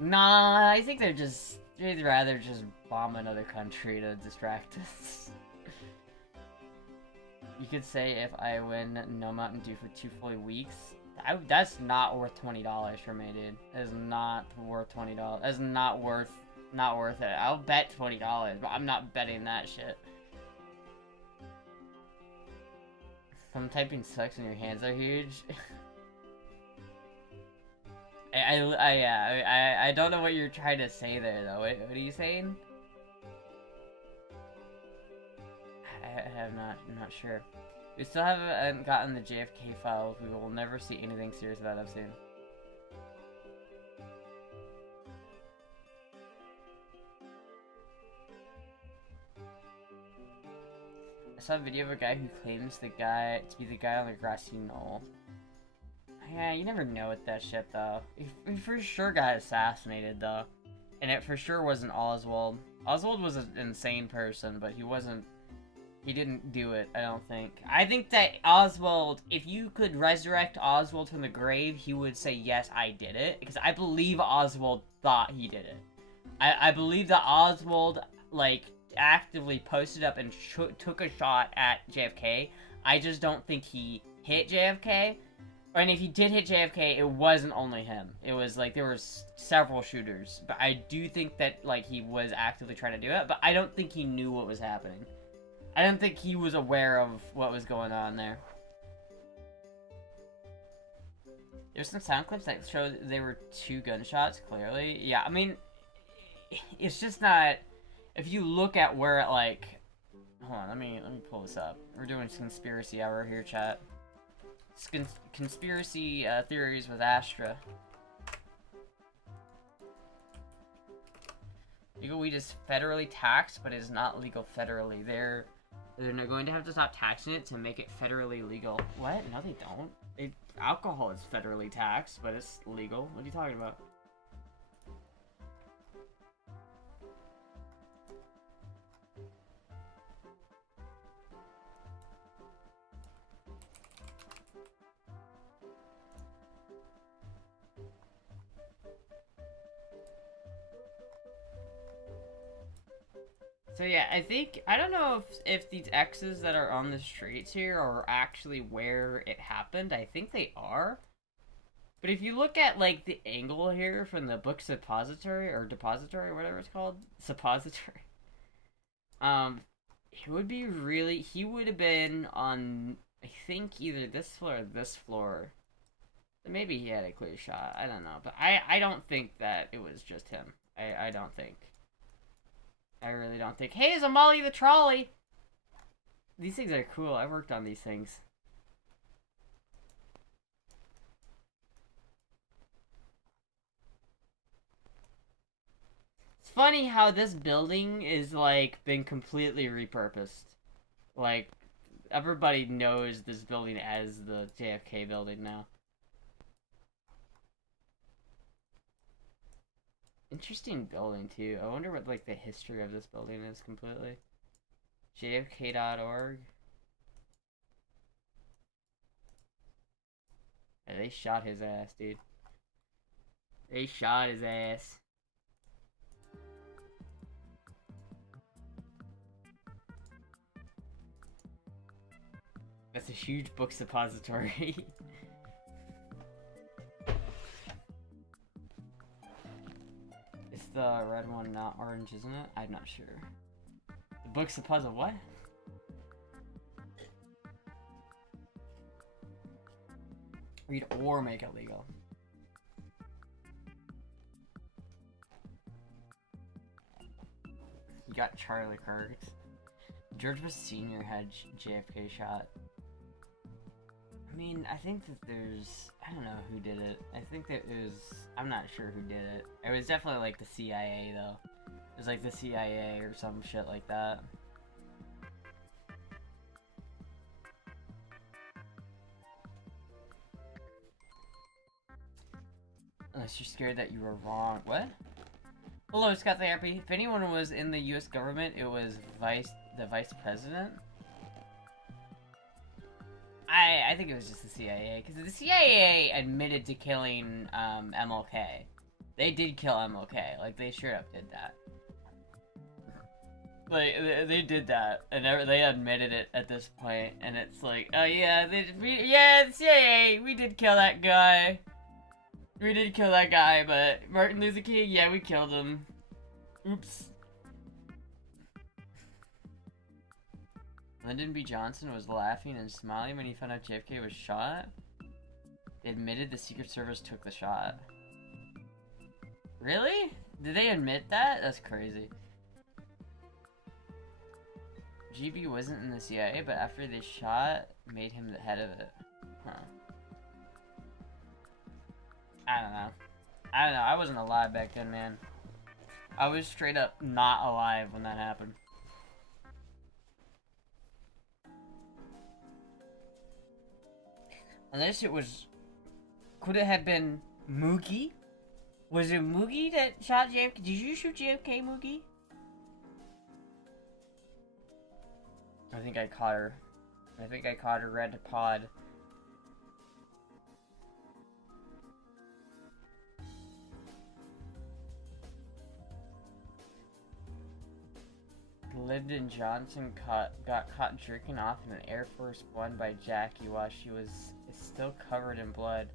Nah, I think they'd rather just bomb another country to distract us. You could say if I win no Mountain Dew for 2 full weeks, that's not worth $20 for me, dude. That is not worth $20. That's not worth it. I'll bet $20, but I'm not betting that shit. Some typing sucks when your hands are huge. I don't know what you're trying to say there, though. What are you saying? I'm not sure. We still haven't gotten the JFK files. We will never see anything serious about Epstein. I saw a video of a guy who claims to be the guy on the grassy knoll. Yeah, you never know with that shit, though. He for sure got assassinated, though. And it for sure wasn't Oswald. Oswald was an insane person, but he didn't do it, I don't think. I think that Oswald, if you could resurrect Oswald from the grave, he would say, yes, I did it. Because I believe Oswald thought he did it. I believe that Oswald, like, actively posted up and took a shot at JFK. I just don't think he hit JFK. And if he did hit JFK, it wasn't only him. It was, like, there were several shooters. But I do think that, like, he was actively trying to do it. But I don't think he knew what was happening. I don't think he was aware of what was going on there. There's some sound clips that show that there were 2 gunshots, clearly. Yeah, I mean, it's just not... If you look at where it, like... Hold on, let me pull this up. We're doing conspiracy hour here, chat. It's conspiracy theories with Astra. Legal weed is federally taxed, but it is not legal federally. They're going to have to stop taxing it to make it federally legal. What? No, they don't. Alcohol is federally taxed, but it's legal. What are you talking about? So yeah, I don't know if these X's that are on the streets here are actually where it happened. I think they are. But if you look at, like, the angle here from the book suppository, or depository, or whatever it's called, suppository, it would be really, he would have been on, I think, either this floor or this floor. Maybe he had a clear shot, I don't know. But I don't think that it was just him. I don't think. I really don't think. Hey, it's a Molly the Trolley! These things are cool. I worked on these things. It's funny how this building is, like, been completely repurposed. Like, everybody knows this building as the JFK building now. Interesting building, too. I wonder what, like, the history of this building is completely. JFK.org. Yeah, they shot his ass, dude. They shot his ass. That's a huge book suppository. It's the red one, not orange, isn't it? I'm not sure. The book suppository, what? Read or make it legal. You got Charlie Kirk. George Bush Sr. had JFK shot. I mean, I think that there's... I don't know who did it. I think that it was... I'm not sure who did it. It was definitely, like, the CIA, though. It was, like, the CIA or some shit like that. Unless you're scared that you were wrong. What? Hello, Scott Therapy. If anyone was in the U.S. government, it was the vice president. I think it was just the CIA, because the CIA admitted to killing MLK. They did kill MLK, like they straight up did that. Like they did that, and they admitted it at this point, and it's like, oh yeah, the CIA, we did kill that guy. We did kill that guy, but Martin Luther King, yeah, we killed him. Oops. Lyndon B. Johnson was laughing and smiling when he found out JFK was shot. They admitted the Secret Service took the shot. Really? Did they admit that? That's crazy. GB wasn't in the CIA, but after they shot, made him the head of it. Huh. I don't know. I wasn't alive back then, man. I was straight up not alive when that happened. Unless it was... Could it have been Moogie? Was it Moogie that shot JFK? Did you shoot JFK, Moogie? I think I caught her. I think I caught her red pod. Lyndon Johnson got caught jerking off in an Air Force One by Jackie while she was still covered in blood.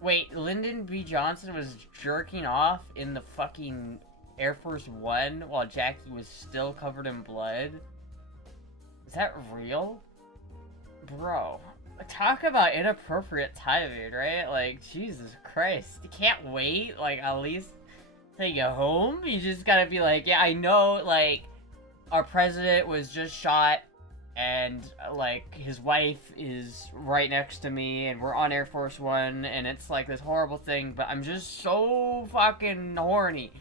Wait, Lyndon B. Johnson was jerking off in the fucking Air Force One while Jackie was still covered in blood? Is that real? Bro, talk about inappropriate timing, right? Like, Jesus Christ. You can't wait, like, at least take you home? You just gotta be like, yeah, I know, like, our president was just shot, and, like, his wife is right next to me, and we're on Air Force One, and it's, like, this horrible thing, but I'm just so fucking horny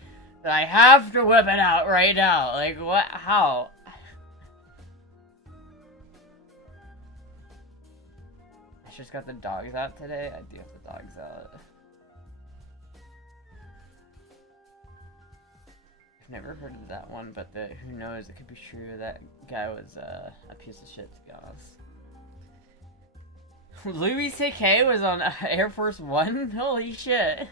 that I have to whip it out right now. Like, what? How? I just got the dogs out today. I do have the dogs out. I've never heard of that one, but who knows? It could be true. That guy was a piece of shit, to be honest. Louis C.K. was on Air Force One? Holy shit.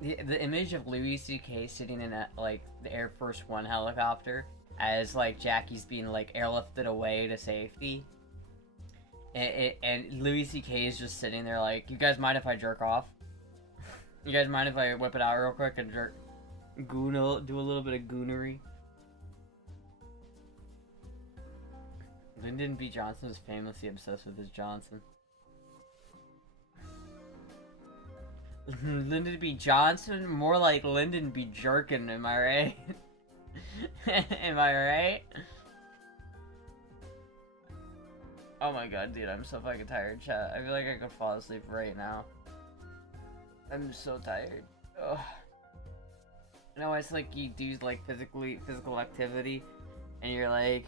The image of Louis C.K. sitting in like, the Air Force One helicopter as, like, Jackie's being, like, airlifted away to safety. And Louis C.K. is just sitting there like, you guys mind if I jerk off? You guys mind if I whip it out real quick and do a little bit of goonery? Lyndon B. Johnson was famously obsessed with his Johnson. Lyndon B. Johnson? More like Lyndon B. Jerkin, am I right? Am I right? Oh my god, dude, I'm so fucking tired, chat. I feel like I could fall asleep right now. I'm so tired. Ugh. You know, it's like you do, like, physical activity, and you're like,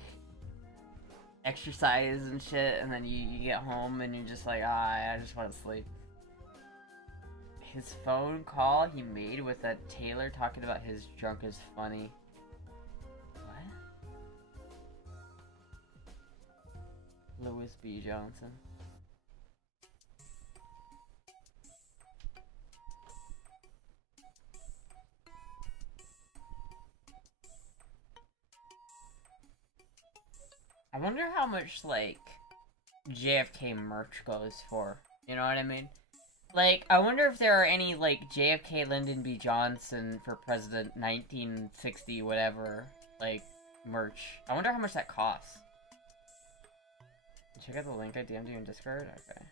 exercise and shit, and then you get home and you're just like, I just want to sleep. His phone call he made with that tailor talking about his drunk is funny. What? Louis B. Johnson. I wonder how much, like, JFK merch goes for. You know what I mean? Like, I wonder if there are any, like, JFK Lyndon B. Johnson for President 1960 whatever, like, merch. I wonder how much that costs. Check out the link I DM'd you in Discord? Okay.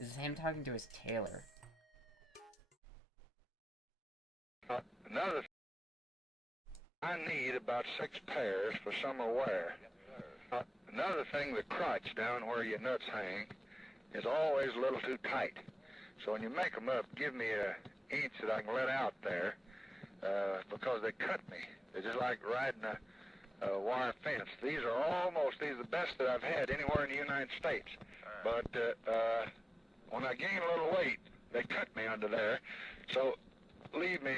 This is him talking to his tailor. Another I need about 6 pairs for summer wear. Another thing, the crotch down where your nuts hang is always a little too tight. So when you make them up, give me an inch that I can let out there, because they cut me. They're just like riding a wire fence. These are the best that I've had anywhere in the United States. But when I gain a little weight, they cut me under there. So leave me,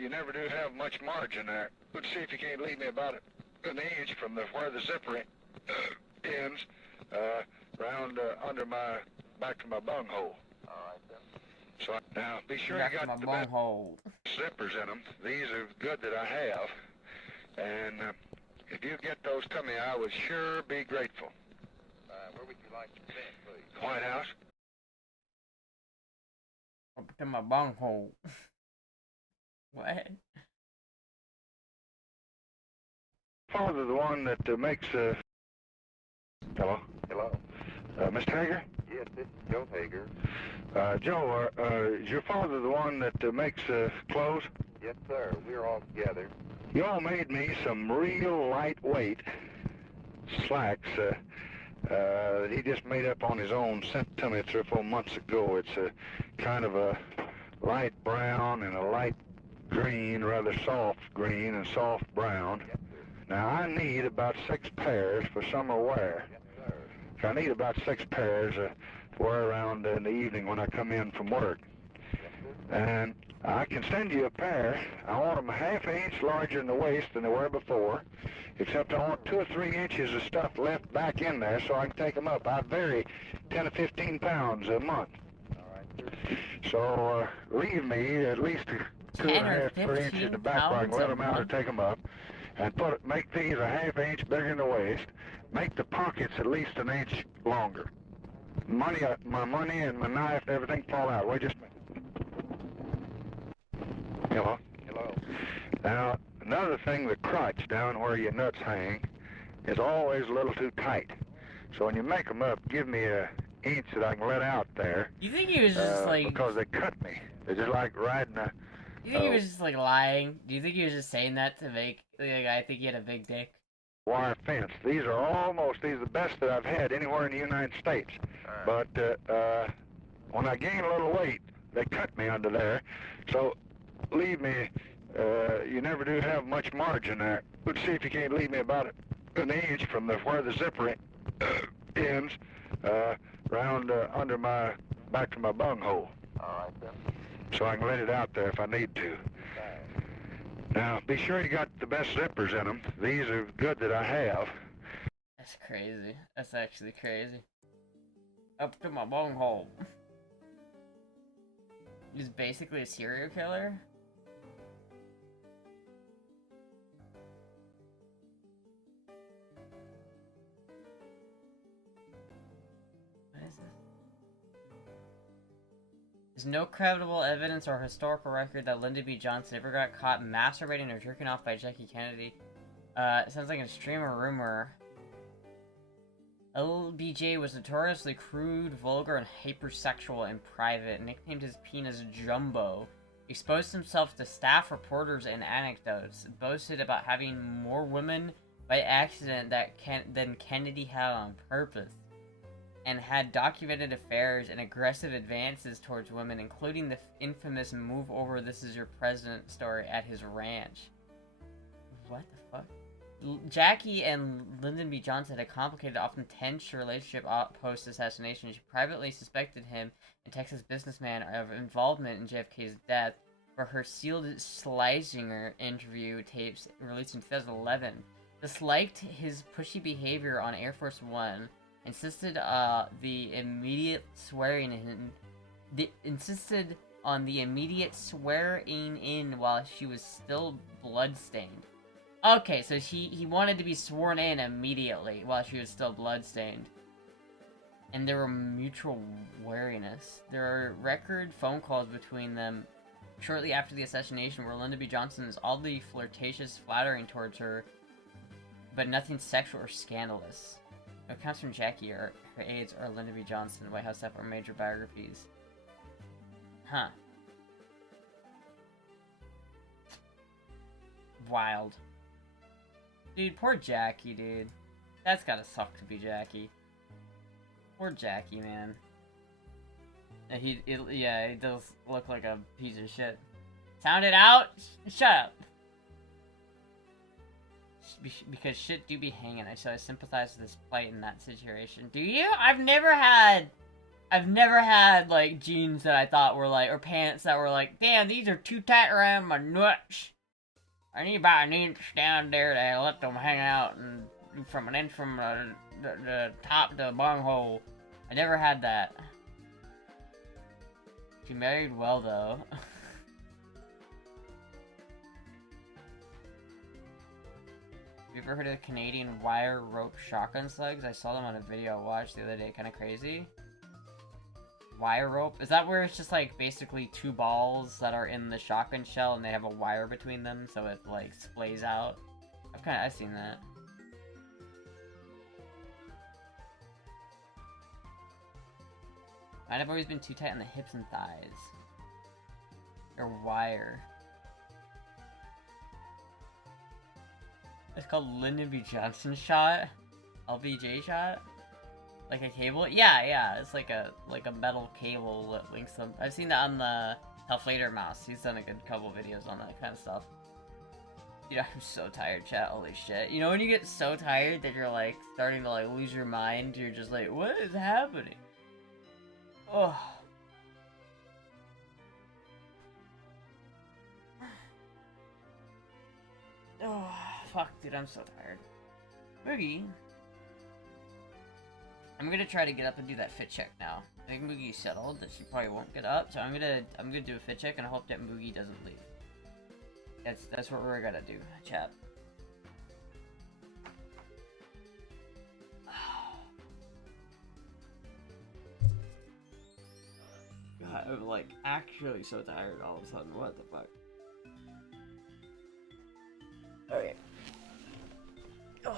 you never do have much margin there. Let's see if you can't leave me about an inch from where the zipper ends, round under my, back to my bunghole. All right, then. So now, be sure you got the best zippers in them. These are good that I have. And if you get those to me, I would sure be grateful. Where would you like to send, please? White House. Up to my bunghole. What? Father, the one that makes hello? Hello. Mr. Hager? Yes, this is Joe Hager. Joe, is your father the one that makes clothes? Yes, sir. We're all together. You all made me some real lightweight slacks that he just made up on his own, sent to me 3 or 4 months ago. It's a kind of a light brown and a light green, rather soft green and soft brown. Yes, now, I need about 6 pairs for summer wear. Yes, sir. I need about 6 pairs to wear around in the evening when I come in from work. Yes, sir. And I can send you a pair. I want them a ½ inch larger in the waist than they were before, except I want 2 or 3 inches of stuff left back in there so I can take them up. I vary 10 to 15 pounds a month. All right, sir. So leave me at least 2.5 to 3 inches in the back where I can let them out or take them up. And make these a ½ inch bigger in the waist. Make the pockets at least an inch longer. My money and my knife and everything fall out. Wait just a minute. Hello? Hello. Now, another thing, the crotch down where your nuts hang is always a little too tight. So when you make them up, give me an inch that I can let out there. You think he was just like... Because they cut me. They're just like riding a... You think he was just like lying? Do you think he was just saying that to make like I think he had a big dick? Wire fence. These are the best that I've had anywhere in the United States. But when I gain a little weight, they cut me under there. So leave me, you never do have much margin there. Let's see if you can't leave me about an inch from where the zipper ends, round under my, back to my bunghole. All right, then. So I can let it out there if I need to. Now, be sure you got the best zippers in them. These are good that I have. That's crazy. That's actually crazy. Up to my bunghole. He's basically a serial killer? What is this? There's no credible evidence or historical record that Lyndon B. Johnson ever got caught masturbating or jerking off by Jackie Kennedy. It sounds like an extreme rumor. LBJ was notoriously crude, vulgar, and hypersexual in private, nicknamed his penis Jumbo, exposed himself to staff reporters and anecdotes, boasted about having more women by accident than Kennedy had on purpose, and had documented affairs and aggressive advances towards women, including the infamous "move over, this is your president" story at his ranch. What the fuck? Jackie and Lyndon B. Johnson had a complicated, often tense relationship post-assassination. She privately suspected him, a Texas businessman, of involvement in JFK's death for her sealed Schlesinger interview tapes released in 2011. Disliked his pushy behavior on Air Force One, insisted on the immediate swearing in while she was still bloodstained. Okay, so he wanted to be sworn in immediately while she was still bloodstained. And there were mutual wariness. There are record phone calls between them shortly after the assassination, where Lyndon B. Johnson is oddly flirtatious, flattering towards her, but nothing sexual or scandalous. No accounts from Jackie or her aides or Lyndon B. Johnson, White House staff, or major biographies. Huh. Wild. Dude, poor Jackie, dude. That's gotta suck to be Jackie. Poor Jackie, man. Yeah, he does look like a piece of shit. Sound it out? Shut up! Because shit do be hanging. So I sympathize with his plight in that situation. Do you? I've never had, like, jeans that I thought were, like, or pants that were, like, damn, these are too tight around my nuts. I need about an inch down there to let them hang out, and from an inch from the top to the bunghole. I never had that. She married well, though. Have you ever heard of Canadian wire rope shotgun slugs? I saw them on a video I watched the other day. Kind of crazy. Wire rope? Is that where it's just, like, basically two balls that are in the shotgun shell and they have a wire between them so it, like, splays out? I've seen that. Mine have always been too tight on the hips and thighs. They're wire. It's called Lyndon B. Johnson shot? LBJ shot? Like a cable? Yeah, it's like a metal cable that links them. I've seen that on the Half-Later Mouse. He's done a good couple videos on that kind of stuff. Dude, I'm so tired, chat. Holy shit. You know when you get so tired that you're like starting to like lose your mind? You're just like, what is happening? Oh. Oh, fuck, dude, I'm so tired. Moogie. I'm gonna try to get up and do that fit check now. I think Moogie's settled that she probably won't get up, so I'm gonna do a fit check and I hope that Moogie doesn't leave. That's what we're gonna do, chat. God, I'm like actually so tired all of a sudden. What the fuck? Okay. Oh.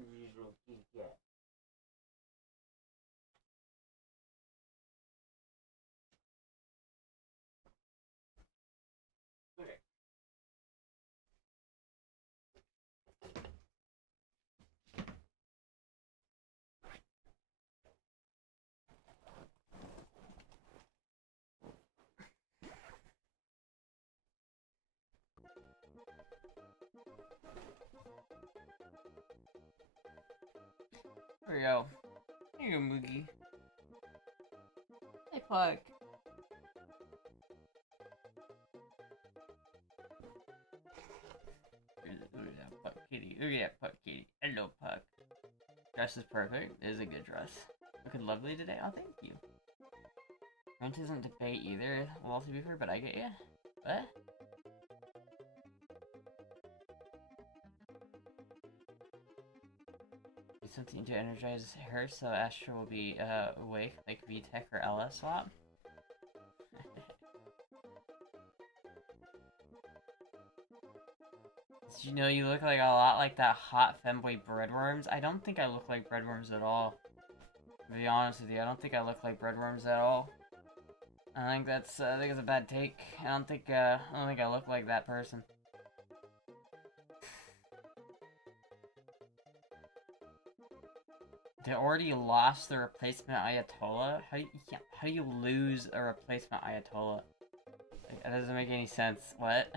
Usual yeah. Okay. There we go. Here you go, Moogie. Hey, Puck. Look at that Puck kitty. Look at that Puck kitty. Hello, Puck. Dress is perfect. It is a good dress. Looking lovely today. Oh, thank you. Rent isn't debate either. Well, to be fair, but I get ya. What? Do something to energize her so Astra will be awake, like VTech or LS swap. Did you know you look like a lot like that hot femboy breadworms? I don't think I look like breadworms at all. To be honest with you, I don't think I look like breadworms at all. I think it's a bad take. I don't think I look like that person. They already lost the replacement Ayatollah? How do you lose a replacement Ayatollah? Like, that doesn't make any sense. What?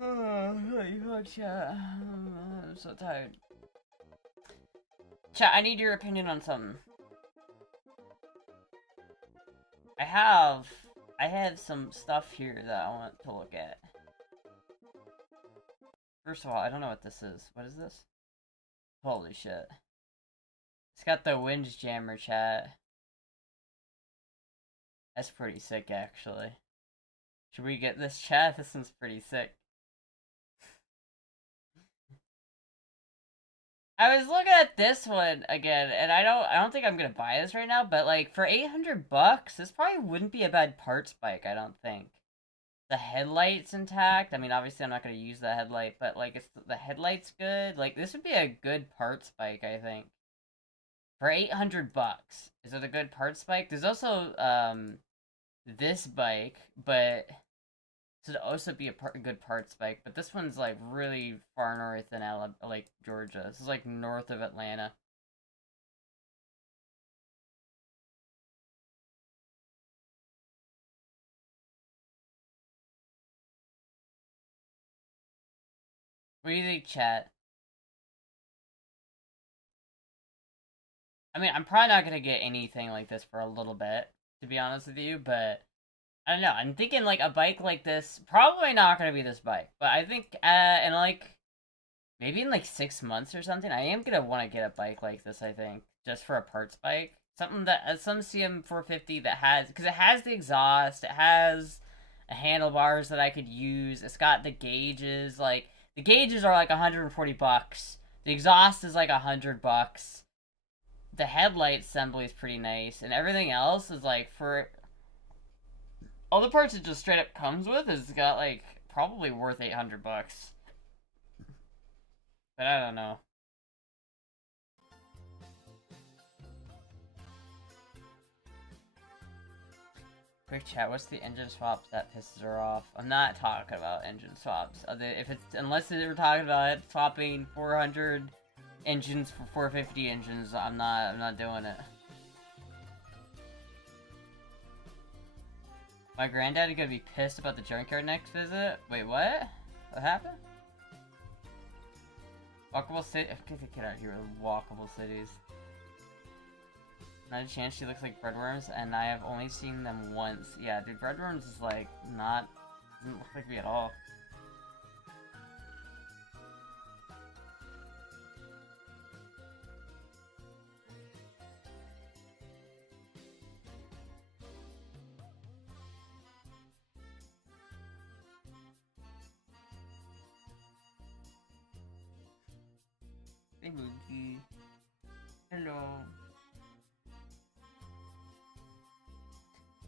Oh, chat. I'm so tired. Chat, I need your opinion on something. I have some stuff here that I want to look at. First of all, I don't know what this is. What is this? Holy shit. It's got the Windjammer, chat. That's pretty sick, actually. Should we get this, chat? This one's pretty sick. I was looking at this one again, and I don't think I'm gonna buy this right now, but like for 800 bucks, this probably wouldn't be a bad parts bike, I don't think. The headlight's intact. I mean, obviously I'm not gonna use the headlight, but like the headlight's good. Like this would be a good parts bike, I think. For 800 bucks. Is it a good parts bike? There's also this bike, but this would also be a good parts bike, but this one's like really far north in like Georgia. This is like north of Atlanta. What do you think, chat? I mean, I'm probably not gonna get anything like this for a little bit, to be honest with you, but I don't know. I'm thinking like a bike like this, probably not gonna be this bike, but I think in like maybe in like 6 months or something, I am gonna want to get a bike like this. I think just for a parts bike, something that some CM450 that has, because it has the exhaust, it has handlebars that I could use. It's got the gauges. Like the gauges are like 140 bucks. The exhaust is like 100 bucks. The headlight assembly is pretty nice, and everything else is like for all the parts it just straight up comes with is got like probably worth 800 bucks. But I don't know. Quick chat, what's the engine swaps that pisses her off? I'm not talking about engine swaps. Unless we're talking about it, swapping 400 engines for 450 engines, I'm not doing it. My granddad is gonna be pissed about the junkyard next visit. Wait, what? What happened? Walkable city. Get the kid out of here with walkable cities. Not a chance she looks like breadworms, and I have only seen them once. Yeah, dude, breadworms is like not. Doesn't look like me at all. Hey, Moogie. Hello.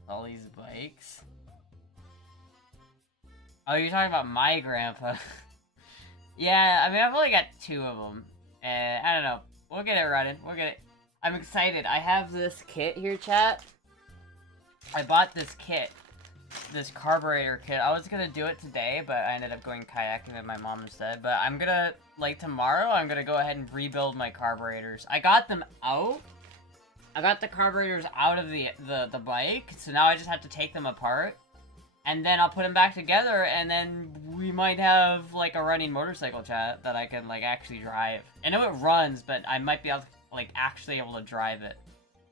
All these bikes. Oh, you're talking about my grandpa. Yeah, I mean, I've only got 2 of them. And I don't know. We'll get it running. We'll get it. I'm excited. I have this kit here, chat. I bought this kit. This carburetor kit. I was gonna do it today, but I ended up going kayaking with my mom instead. But I'm gonna, like tomorrow, I'm gonna go ahead and rebuild my carburetors. I got them out. I got the carburetors out of the bike, so now I just have to take them apart. and then I'll put them back together, and then we might have, like, a running motorcycle chat that I can, like, actually drive. I know it runs, but I might be able to, like, actually able to drive it.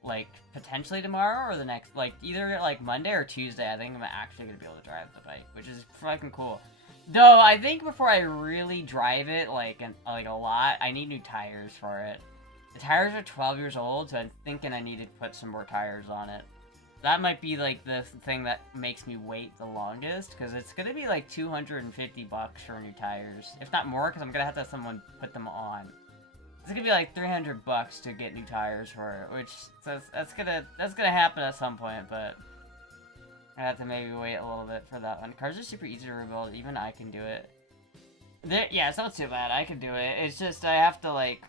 Like, potentially tomorrow or the next, like, either, like, Monday or Tuesday, I think I'm actually gonna be able to drive the bike, which is fucking cool. Though, I think before I really drive it, like a lot, I need new tires for it. The tires are 12 years old, so I'm thinking I need to put some more tires on it. That might be, like, the thing that makes me wait the longest, because it's gonna be, like, $250 for new tires. If not more, because I'm gonna have to have someone put them on. It's gonna be, like, $300 to get new tires for it, which, that's gonna happen at some point, but I have to maybe wait a little bit for that one. Cars are super easy to rebuild, even I can do it. Yeah, it's not too bad, I can do it. It's just, I have to, like,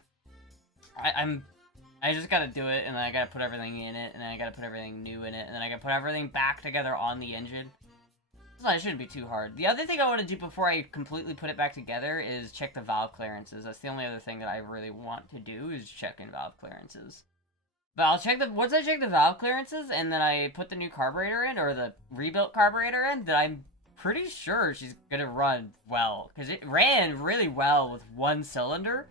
I just gotta do it, and then I gotta put everything in it, and then I gotta put everything new in it, and then I gotta put everything back together on the engine. So it shouldn't be too hard. The other thing I want to do before I completely put it back together is check the valve clearances. That's the only other thing that I really want to do is checking valve clearances. But I'll check once I check the valve clearances, and then I put the new carburetor in, or the rebuilt carburetor in, then I'm pretty sure she's gonna run well. Because it ran really well with one cylinder.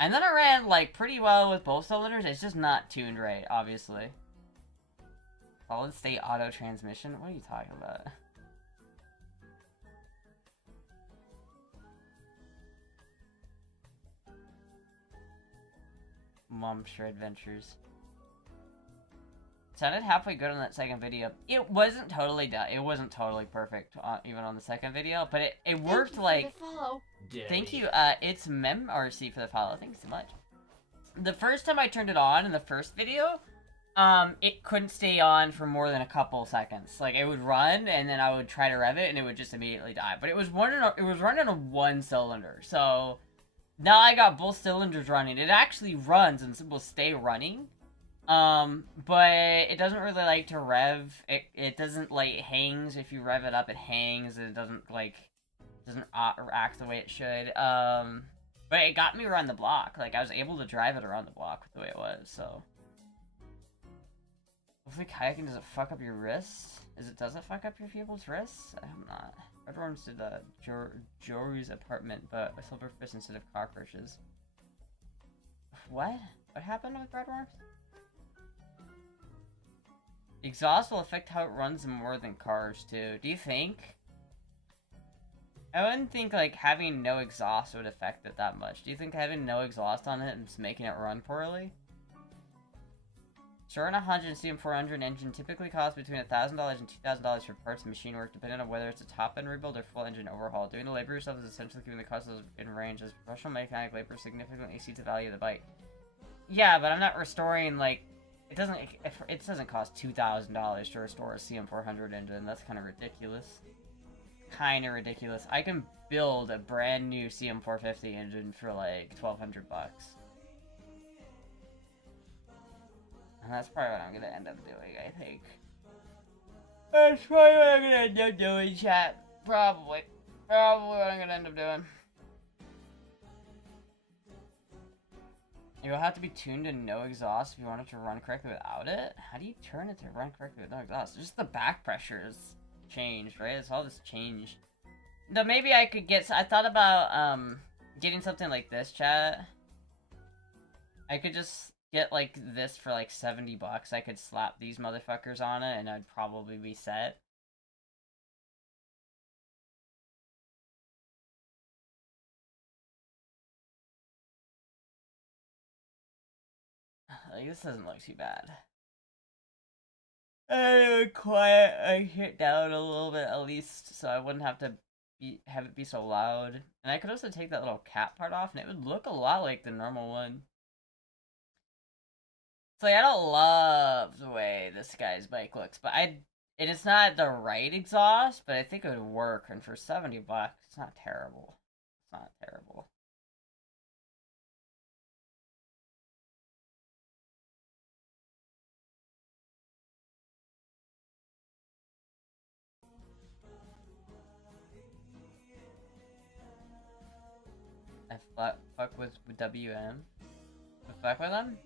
And then it ran, like, pretty well with both cylinders. It's just not tuned right, obviously. Solid state auto transmission? What are you talking about? Monster Adventures. Sounded halfway good on that second video. It wasn't totally done. It wasn't totally perfect, even on the second video, but it worked like... Thank you, it's MemRC for the follow. Thanks so much. The first time I turned it on in the first video, it couldn't stay on for more than a couple seconds. Like, it would run, and then I would try to rev it, and it would just immediately die. But it was running a one cylinder, so now I got both cylinders running. It actually runs and will stay running, but it doesn't really like to rev. It doesn't, like, it hangs. If you rev it up, it hangs, and it doesn't, like... doesn't act the way it should. But it got me around the block. Like, I was able to drive it around the block the way it was, so. Hopefully kayaking doesn't fuck up your wrists. Does it fuck up your people's wrists? I'm not. Red Worms did Jory's apartment, but a silverfish instead of cockroaches. What? What happened with Red Worms? Exhaust will affect how it runs more than cars, too. Do you think? I wouldn't think, like, having no exhaust would affect it that much. Do you think having no exhaust on it is making it run poorly? Sure, an 100 CM400 engine typically costs between $1,000 and $2,000 for parts and machine work, depending on whether it's a top-end rebuild or full engine overhaul. Doing the labor yourself is essentially keeping the costs in range, as professional mechanic labor significantly exceeds the value of the bike. Yeah, but I'm not restoring, like... It doesn't cost $2,000 to restore a CM400 engine. That's kind of ridiculous. Kind of ridiculous. I can build a brand new CM450 engine for like $1,200. And that's probably what I'm gonna end up doing, I think. That's probably what I'm gonna end up doing, chat. Probably. Probably what I'm gonna end up doing. You'll have to be tuned to no exhaust if you want it to run correctly without it. How do you turn it to run correctly with no exhaust? Just the back pressure is changed, right? It's all this changed. Though maybe I could get... I thought about getting something like this, chat. I could just get like this for like $70. I could slap these motherfuckers on it and I'd probably be set. Like, this doesn't look too bad. I quiet. I hit down a little bit at least, so I wouldn't have to have it be so loud. And I could also take that little cap part off, and it would look a lot like the normal one. It's like, I don't love the way this guy's bike looks, but and it's not the right exhaust, but I think it would work. And for $70, it's not terrible. It's not terrible. I fuck with WM. I fuck with them?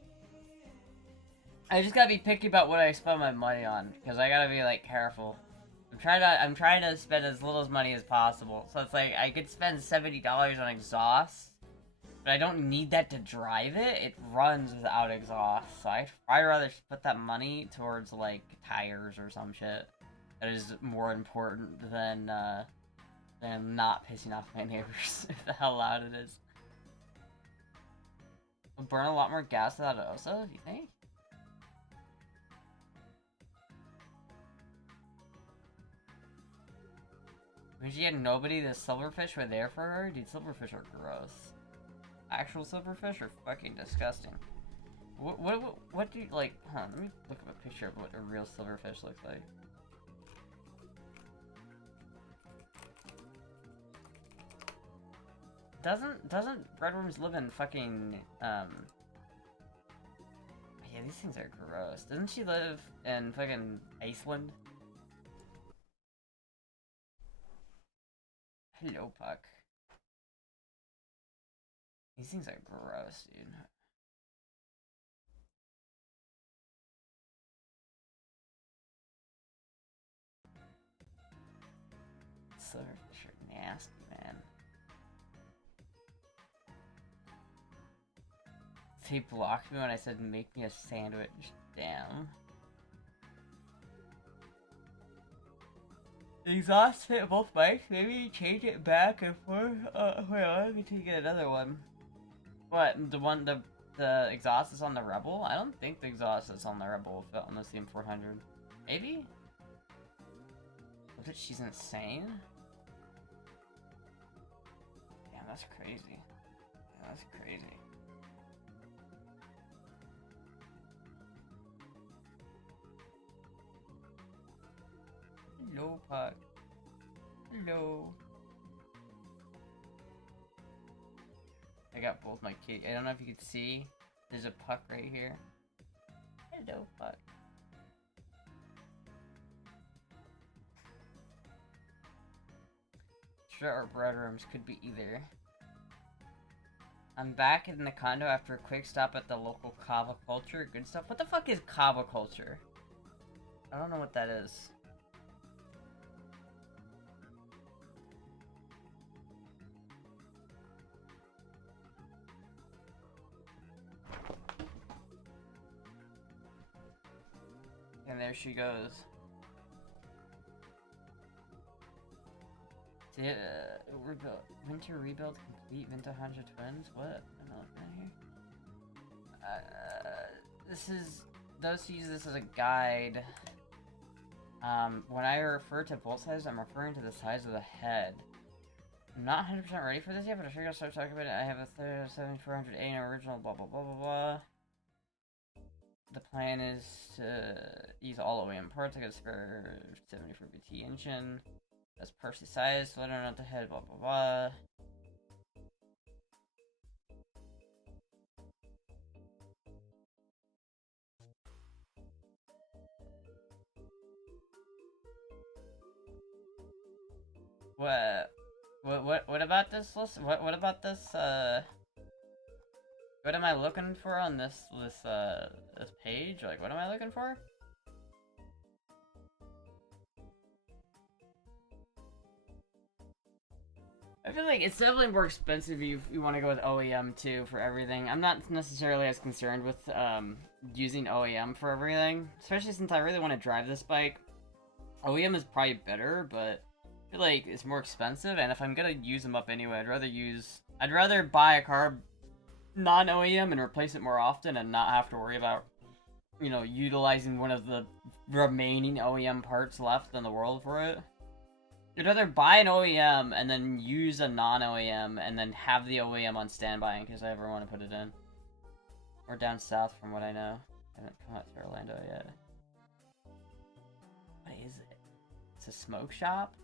I just gotta be picky about what I spend my money on, because I gotta be, like, careful. I'm trying to spend as little as money as possible. So it's like I could spend $70 on exhaust, but I don't need that to drive it. It runs without exhaust. So I'd rather put that money towards like tires or some shit that is more important than not pissing off my neighbors. If the hell loud it is. It'll burn a lot more gas without it also, do you think? When she had nobody, the silverfish were there for her? Dude, silverfish are gross. Actual silverfish are fucking disgusting. What do you, like, let me look up a picture of what a real silverfish looks like. Doesn't red worms live in fucking, yeah, these things are gross. Doesn't she live in fucking Iceland? Hello, Puck. These things are gross, dude. Silverfish are nasty, man. They blocked me when I said make me a sandwich. Damn. The exhaust fit both bikes. Maybe change it back and forth. Wait, let me take another one. What? The exhaust is on the Rebel? I don't think the exhaust is on the Rebel on the CM400. Maybe? But she's insane? Damn, that's crazy. Yeah, that's crazy. Hello, Puck. Hello. I got both my kitty. I don't know if you can see. There's a Puck right here. Hello, Puck. Sure, our bread rooms could be either. I'm back in the condo after a quick stop at the local kava culture. Good stuff. What the fuck is kava culture? I don't know what that is. And there she goes. Winter rebuild complete. Vinta Honda Twins. What? I'm not looking at here. This is those who use this as a guide. When I refer to bolt size, I'm referring to the size of the head. I'm not 100% ready for this yet, but I figured I'll start talking about it. I have a 7400A in original. Blah blah blah blah blah. The plan is to use all OEM parts. I got a spare 74 BT engine. That's perfectly sized. Let her know the head. Blah blah blah. What about this list? What about this? What am I looking for on this page? Like, what am I looking for? I feel like it's definitely more expensive if you want to go with OEM too for everything. I'm not necessarily as concerned with using OEM for everything, especially since I really want to drive this bike. OEM is probably better, but I feel like it's more expensive, and if I'm gonna use them up anyway, I'd rather buy a car non-OEM and replace it more often and not have to worry about, you know, utilizing one of the remaining OEM parts left in the world for it. I'd rather buy an OEM and then use a non-OEM and then have the OEM on standby in case I ever want to put it in. Or down south from what I know. I haven't come out to Orlando yet. What is it? It's a smoke shop?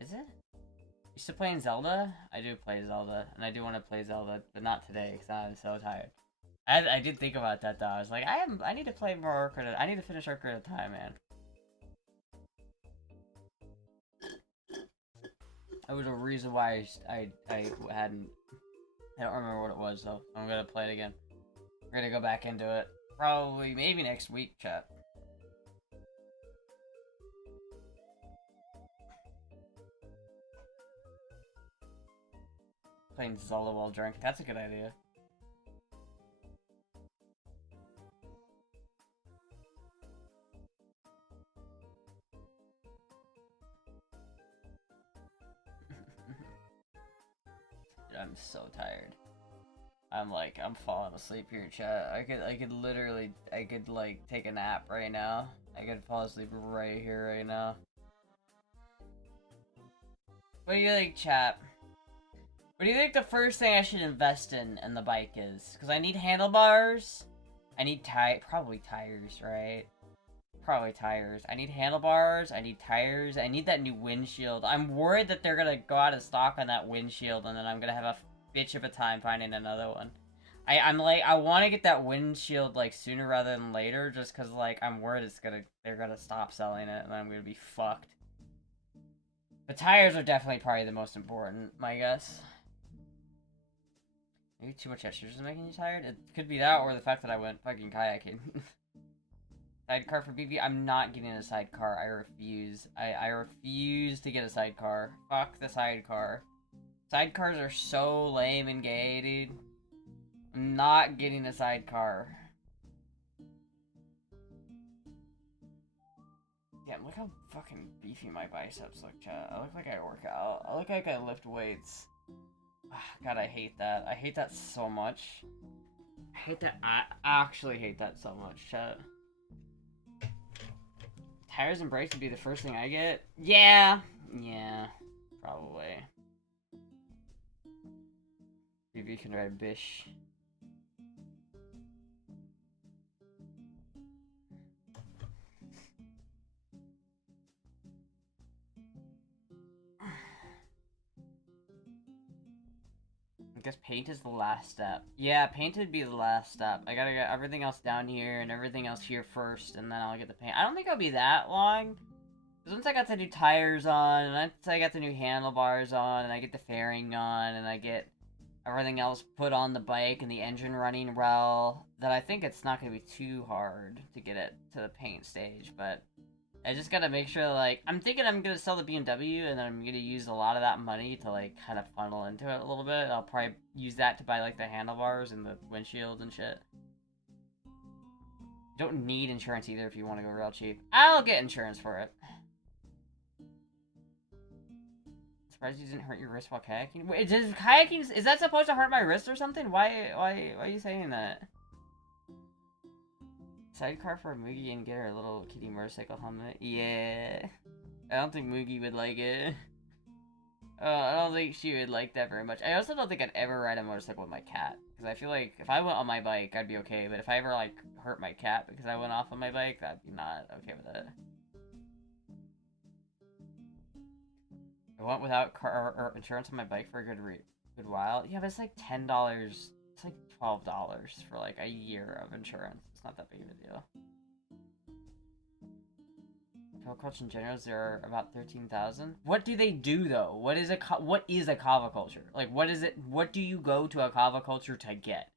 Is it? You still playing Zelda? I do play Zelda, and I do want to play Zelda, but not today because I'm so tired. I did think about that though. I was like, I need to play more Ocarina. I need to finish Ocarina of Time, man. That was a reason why I hadn't. I don't remember what it was though. I'm gonna play it again. We're gonna go back into it. Probably, maybe next week, chat. Playing Zelda while drunk. That's a good idea. Dude, I'm so tired. I'm falling asleep here, chat. I could literally, like, take a nap right now. I could fall asleep right here, right now. What do you think, chat? What do you think the first thing I should invest in the bike is? Because I need handlebars. I need probably tires, right? Probably tires. I need handlebars. I need tires. I need that new windshield. I'm worried that they're gonna go out of stock on that windshield, and then I'm gonna have a bitch of a time finding another one. I'm like, I want to get that windshield like sooner rather than later, just because like I'm worried they're gonna stop selling it, and I'm gonna be fucked. The tires are definitely probably the most important, my guess. Maybe too much exercise is making you tired? It could be that, or the fact that I went fucking kayaking. Sidecar for BB? I'm not getting a sidecar. I refuse. I refuse to get a sidecar. Fuck the sidecar. Sidecars are so lame and gay, dude. I'm not getting a sidecar. Damn, look how fucking beefy my biceps look, chat. I look like I work out. I look like I lift weights. God, I hate that. I hate that so much. I hate that. I actually hate that so much, chat. Tires and brakes would be the first thing I get? Yeah. Yeah. Probably. Maybe you can ride Bish. I guess paint is the last step. Yeah, paint would be the last step. I gotta get everything else down here and everything else here first, and then I'll get the paint. I don't think it'll be that long. Because once I got the new tires on, and once I got the new handlebars on, and I get the fairing on, and I get everything else put on the bike and the engine running well, that I think it's not going to be too hard to get it to the paint stage, but I just gotta make sure, like, I'm thinking I'm gonna sell the BMW, and then I'm gonna use a lot of that money to, like, kind of funnel into it a little bit. I'll probably use that to buy, like, the handlebars and the windshield and shit. You don't need insurance either if you want to go real cheap. I'll get insurance for it. Surprised you didn't hurt your wrist while kayaking? Wait, does kayaking, is that supposed to hurt my wrist or something? Why are you saying that? Sidecar for Moogie and get her a little kitty motorcycle helmet. Yeah. I don't think Moogie would like it. I don't think she would like that very much. I also don't think I'd ever ride a motorcycle with my cat. Because I feel like if I went on my bike, I'd be okay. But if I ever, like, hurt my cat because I went off on my bike, I'd be not okay with it. I went without car or insurance on my bike for a good while. Yeah, but it's like $10. It's like $12 for like a year of insurance. It's not that big of a deal. Aquaculture in general, there are about 13,000. What do they do though? What is a aquaculture? Like, what is it? What do you go to aquaculture to get?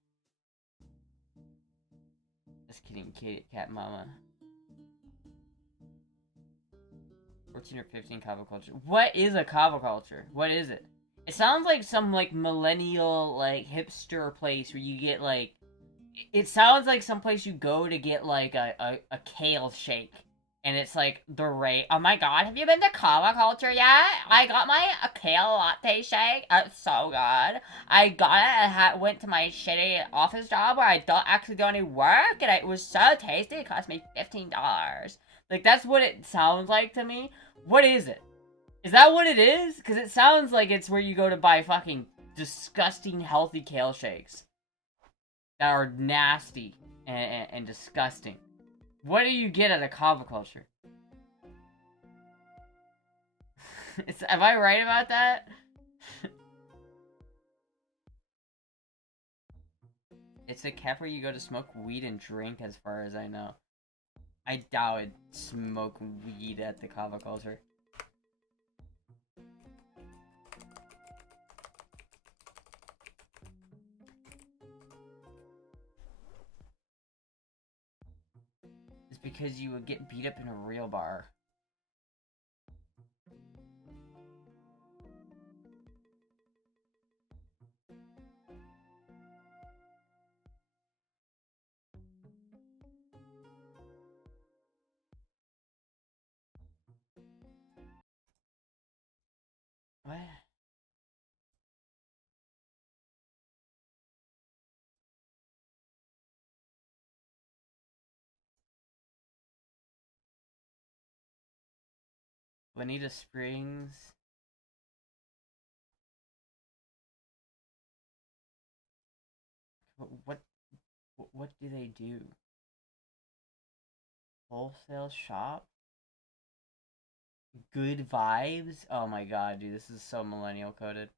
Just kidding, cat mama. 14 or 15 aquaculture. What is a aquaculture? What is it? It sounds like some, like, millennial, like, hipster place where you get, like... It sounds like some place you go to get, like, a kale shake. And it's, like, the rate... Oh my god, have you been to aquaculture yet? I got my kale latte shake. It's so good. I got it and went to my shitty office job where I don't actually do any work. And it was so tasty. It cost me $15. Like, that's what it sounds like to me. What is it? Is that what it is? Because it sounds like it's where you go to buy fucking disgusting healthy kale shakes. That are nasty and disgusting. What do you get at a aquaculture? Am I right about that? It's a cafe where you go to smoke weed and drink, as far as I know. I doubt I'd smoke weed at the aquaculture. It's because you would get beat up in a real bar. What? Bonita Springs. What do they do? Wholesale shop? Good vibes? Oh my god, dude, this is so millennial coded.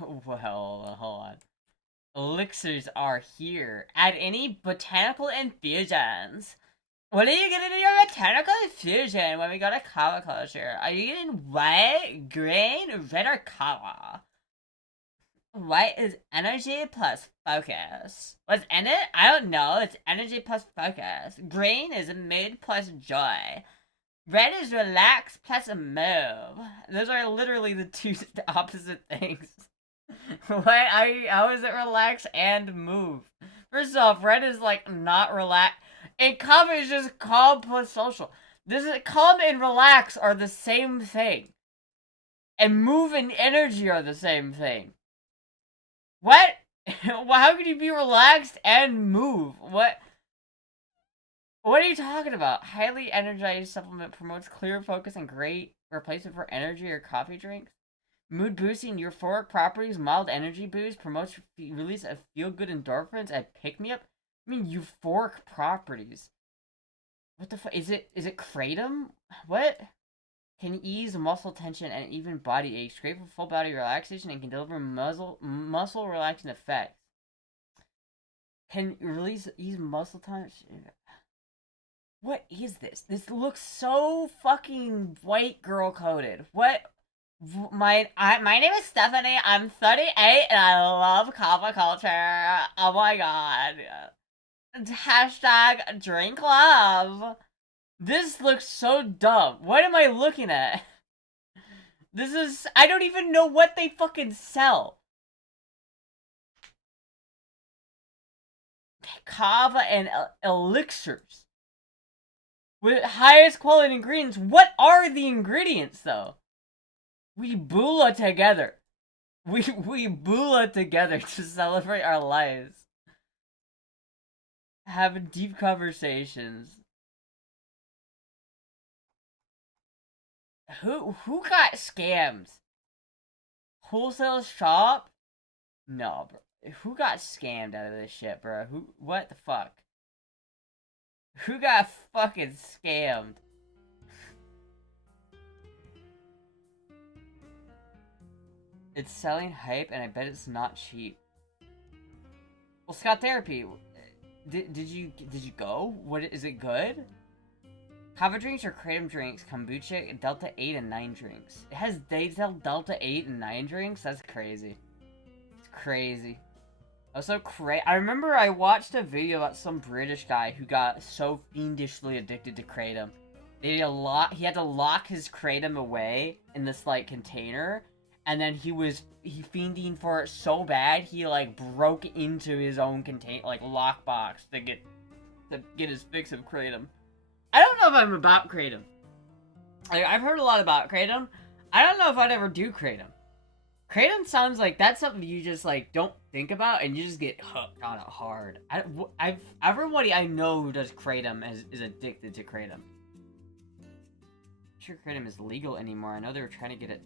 Well, hold on. Elixirs are here. Add any botanical infusions. What are you getting in your botanical infusion when we go to color culture? Are you getting white, green, red, or color? White is energy plus focus. What's in it? I don't know. It's energy plus focus. Green is mood plus joy. Red is relax plus a move. Those are literally the two opposite things. How is it relax and move? First off, red is like not relax. And calm is just calm plus social. This is calm and relax are the same thing. And move and energy are the same thing. What? Well, how can you be relaxed and move? What? What are you talking about? Highly energized supplement promotes clear focus and great replacement for energy or coffee drinks. Mood boosting euphoric properties, mild energy boost, promotes release of feel-good endorphins and pick-me-up. I mean euphoric properties. What the fuck? Is it kratom? What? Can ease muscle tension and even body aches. Great for full body relaxation and can deliver muscle relaxing effects. Can ease muscle tension. What is this? This looks so fucking white girl coded. What? My name is Stephanie. I'm 38 and I love coffee culture. Oh my god. Hashtag drink love. This looks so dumb. What am I looking at? This is... I don't even know what they fucking sell. Kava and elixirs. With highest quality ingredients. What are the ingredients, though? We bula together. We bula together to celebrate our lives. Have deep conversations. Who got scammed? Wholesale shop? No, bro. Who got scammed out of this shit, bro? What the fuck? Who got fucking scammed? It's selling hype, and I bet it's not cheap. Well, Scott Therapy, did you go? What is it good? Kava drinks or kratom drinks, kombucha, Delta 8 and 9 drinks. They sell Delta 8 and 9 drinks? That's crazy. It's crazy. Also I remember I watched a video about some British guy who got so fiendishly addicted to kratom. He had to lock his kratom away in this like container, and then he fiending for it so bad he like broke into his own like lockbox to get his fix of kratom. I don't know if I'm about kratom. Like, I've heard a lot about kratom. I don't know if I'd ever do kratom. Kratom sounds like that's something you just like don't think about and you just get hooked on it hard. Everybody I know who does kratom is addicted to kratom. I'm sure kratom is legal anymore. I know they were trying to get it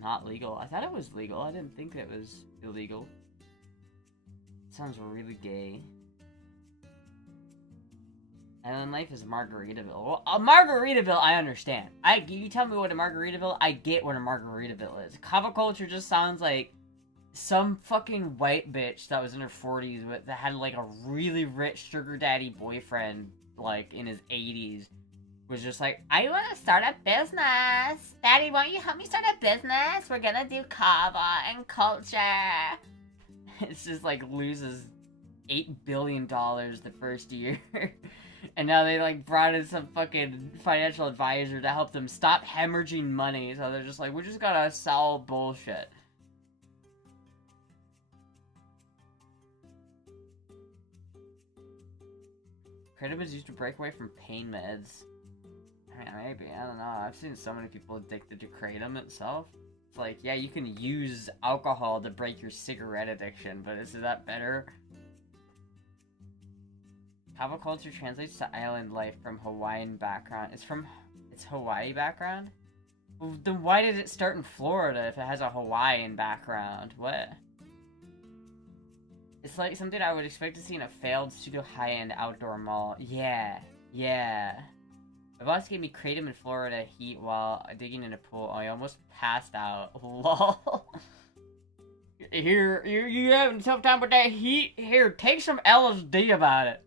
not legal. I thought it was legal. I didn't think it was illegal. It sounds really gay. Island life is Margaritaville. Well, Margaritaville, I understand. You tell me what a Margaritaville, I get what a Margaritaville is. Kava culture just sounds like some fucking white bitch that was in her 40s that had like a really rich sugar daddy boyfriend like in his 80s. Was just like, I want to start a business. Daddy, won't you help me start a business? We're gonna do kava and culture. It's just like loses $8 billion the first year. And now they like brought in some fucking financial advisor to help them stop hemorrhaging money. So they're just like, we just gotta sell bullshit. Kratom is used to break away from pain meds. I mean, maybe, I don't know. I've seen so many people addicted to Kratom itself. It's like, yeah, you can use alcohol to break your cigarette addiction, but is that better? Aquaculture translates to island life from Hawaiian background. It's Hawaii background? Well, then why did it start in Florida if it has a Hawaiian background? What? It's like something I would expect to see in a failed pseudo high-end outdoor mall. Yeah. My boss gave me Kratom in Florida heat while digging in a pool. I almost passed out. Lol. Here, you having a tough time with that heat? Here, take some LSD about it.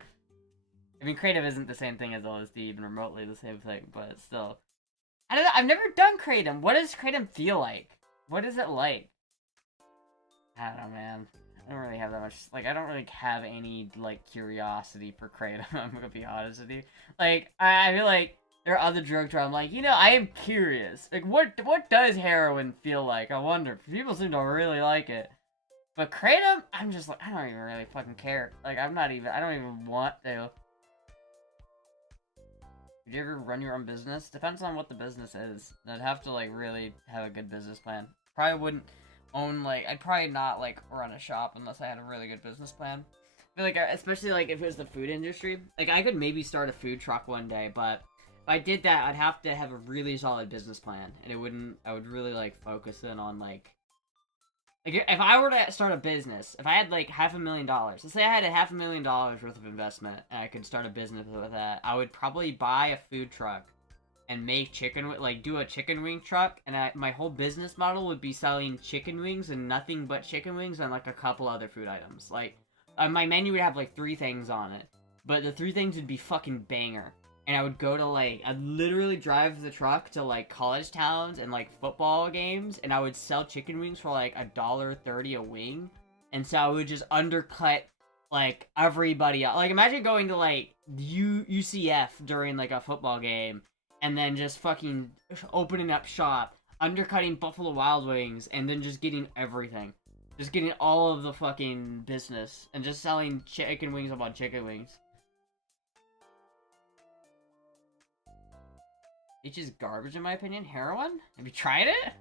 I mean, Kratom isn't the same thing as LSD, even remotely the same thing, but still. I don't know, I've never done Kratom. What does Kratom feel like? What is it like? I don't know, man. I don't really have that much, like, I don't really have any, like, curiosity for Kratom, I'm gonna be honest with you. Like, I feel like there are other drugs where I'm like, you know, I am curious. Like, what does heroin feel like? I wonder. People seem to really like it. But Kratom, I'm just like, I don't even really fucking care. Like, I don't even want to. Would you ever run your own business? Depends on what the business is. I'd have to, like, really have a good business plan. Probably wouldn't own, like, I'd probably not, like, run a shop unless I had a really good business plan. I feel like, especially, like, if it was the food industry, like, I could maybe start a food truck one day, but if I did that, I'd have to have a really solid business plan, and I would really, like, focus in on, like, if I were to start a business, if I had, like, $500,000, let's say I had $500,000 worth of investment, and I could start a business with that, I would probably buy a food truck and make do a chicken wing truck, and my whole business model would be selling chicken wings and nothing but chicken wings and, like, a couple other food items. Like, my menu would have, like, 3 things on it, but the 3 things would be fucking banger. And I would go to, like, I'd literally drive the truck to, like, college towns and, like, football games, and I would sell chicken wings for, like, $1.30 a wing. And so I would just undercut, like, everybody else. Like, imagine going to, like, UCF during, like, a football game, and then just fucking opening up shop, undercutting Buffalo Wild Wings, and then just getting everything. Just getting all of the fucking business, and just selling chicken wings upon chicken wings. It's just garbage in my opinion. Heroin? Have you tried it?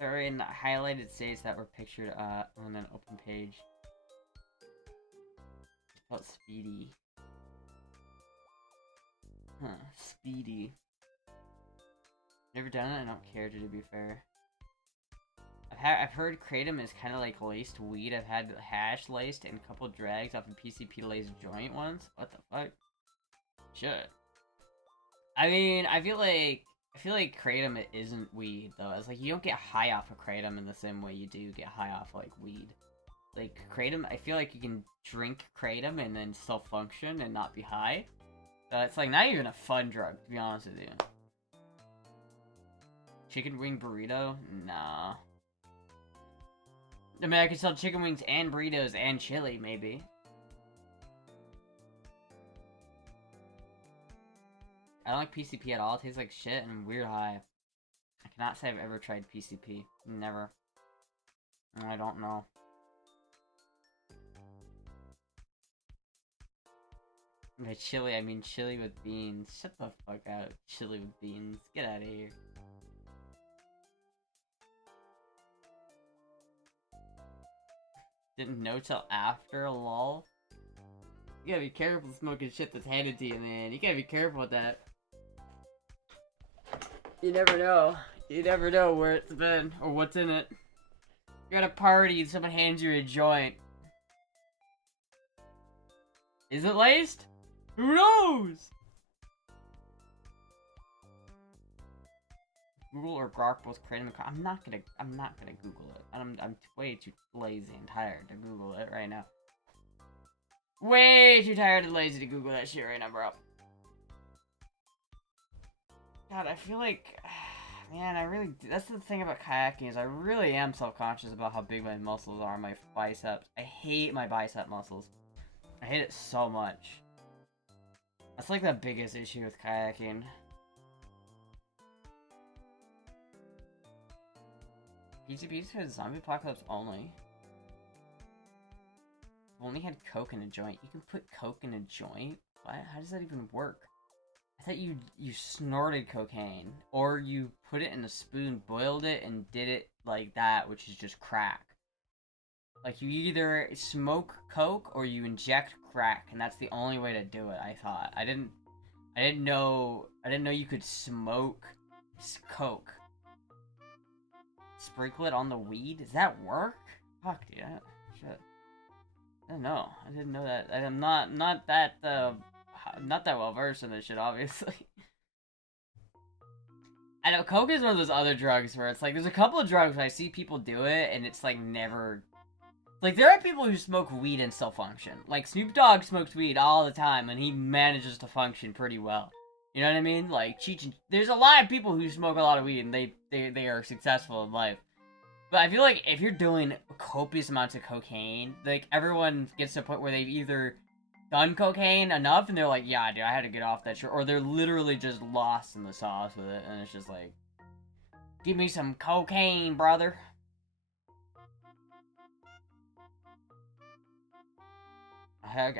They're in highlighted states that were pictured on an open page. It's called Speedy. Huh, Speedy. Never done it, I don't care to be fair. I've heard Kratom is kind of like laced weed. I've had hash laced and a couple drags off a PCP laced joint once. What the fuck? Shit. I mean, I feel like Kratom isn't weed though. It's like you don't get high off of Kratom in the same way you do get high off like weed. Like Kratom, I feel like you can drink Kratom and then still function and not be high. So it's like not even a fun drug, to be honest with you. Chicken wing burrito? Nah. I mean, I could sell chicken wings and burritos and chili, maybe. I don't like PCP at all. It tastes like shit and I'm weird high. I cannot say I've ever tried PCP. Never. I don't know. By chili, I mean chili with beans. Shut the fuck out. Chili with beans. Get out of here. Didn't know till after, lol. You gotta be careful smoking shit that's handed to you, man. You gotta be careful with that. You never know. You never know where it's been or what's in it. You're at a party and someone hands you a joint. Is it laced? Who knows? Google or Grok both Kratom. I'm not gonna Google it. I'm way too lazy and tired to Google it right now. Way too tired and lazy to Google that shit right now, bro. God, I feel like, man, that's the thing about kayaking is I really am self-conscious about how big my muscles are, my biceps. I hate my bicep muscles. I hate it so much. That's like the biggest issue with kayaking. PCP's for zombie apocalypse only. only had coke in a joint. You can put coke in a joint? What? How does that even work? I thought you snorted cocaine, or you put it in a spoon, boiled it, and did it like that, which is just crack. Like, you either smoke coke or you inject crack, and that's the only way to do it. I thought. I didn't know you could smoke coke. Sprinkle it on the weed. Does that work? Fuck, dude. Shit. I don't know. I didn't know that. I'm not that well versed in this shit, obviously. I know coke is one of those other drugs where it's like there's a couple of drugs where I see people do it and it's like never. Like, there are people who smoke weed and still function. Like, Snoop Dogg smokes weed all the time, and he manages to function pretty well. You know what I mean? Like, there's a lot of people who smoke a lot of weed, and they are successful in life. But I feel like if you're doing copious amounts of cocaine, like, everyone gets to a point where they've either done cocaine enough, and they're like, yeah, dude, I had to get off that shit, or they're literally just lost in the sauce with it, and it's just like, give me some cocaine, brother. I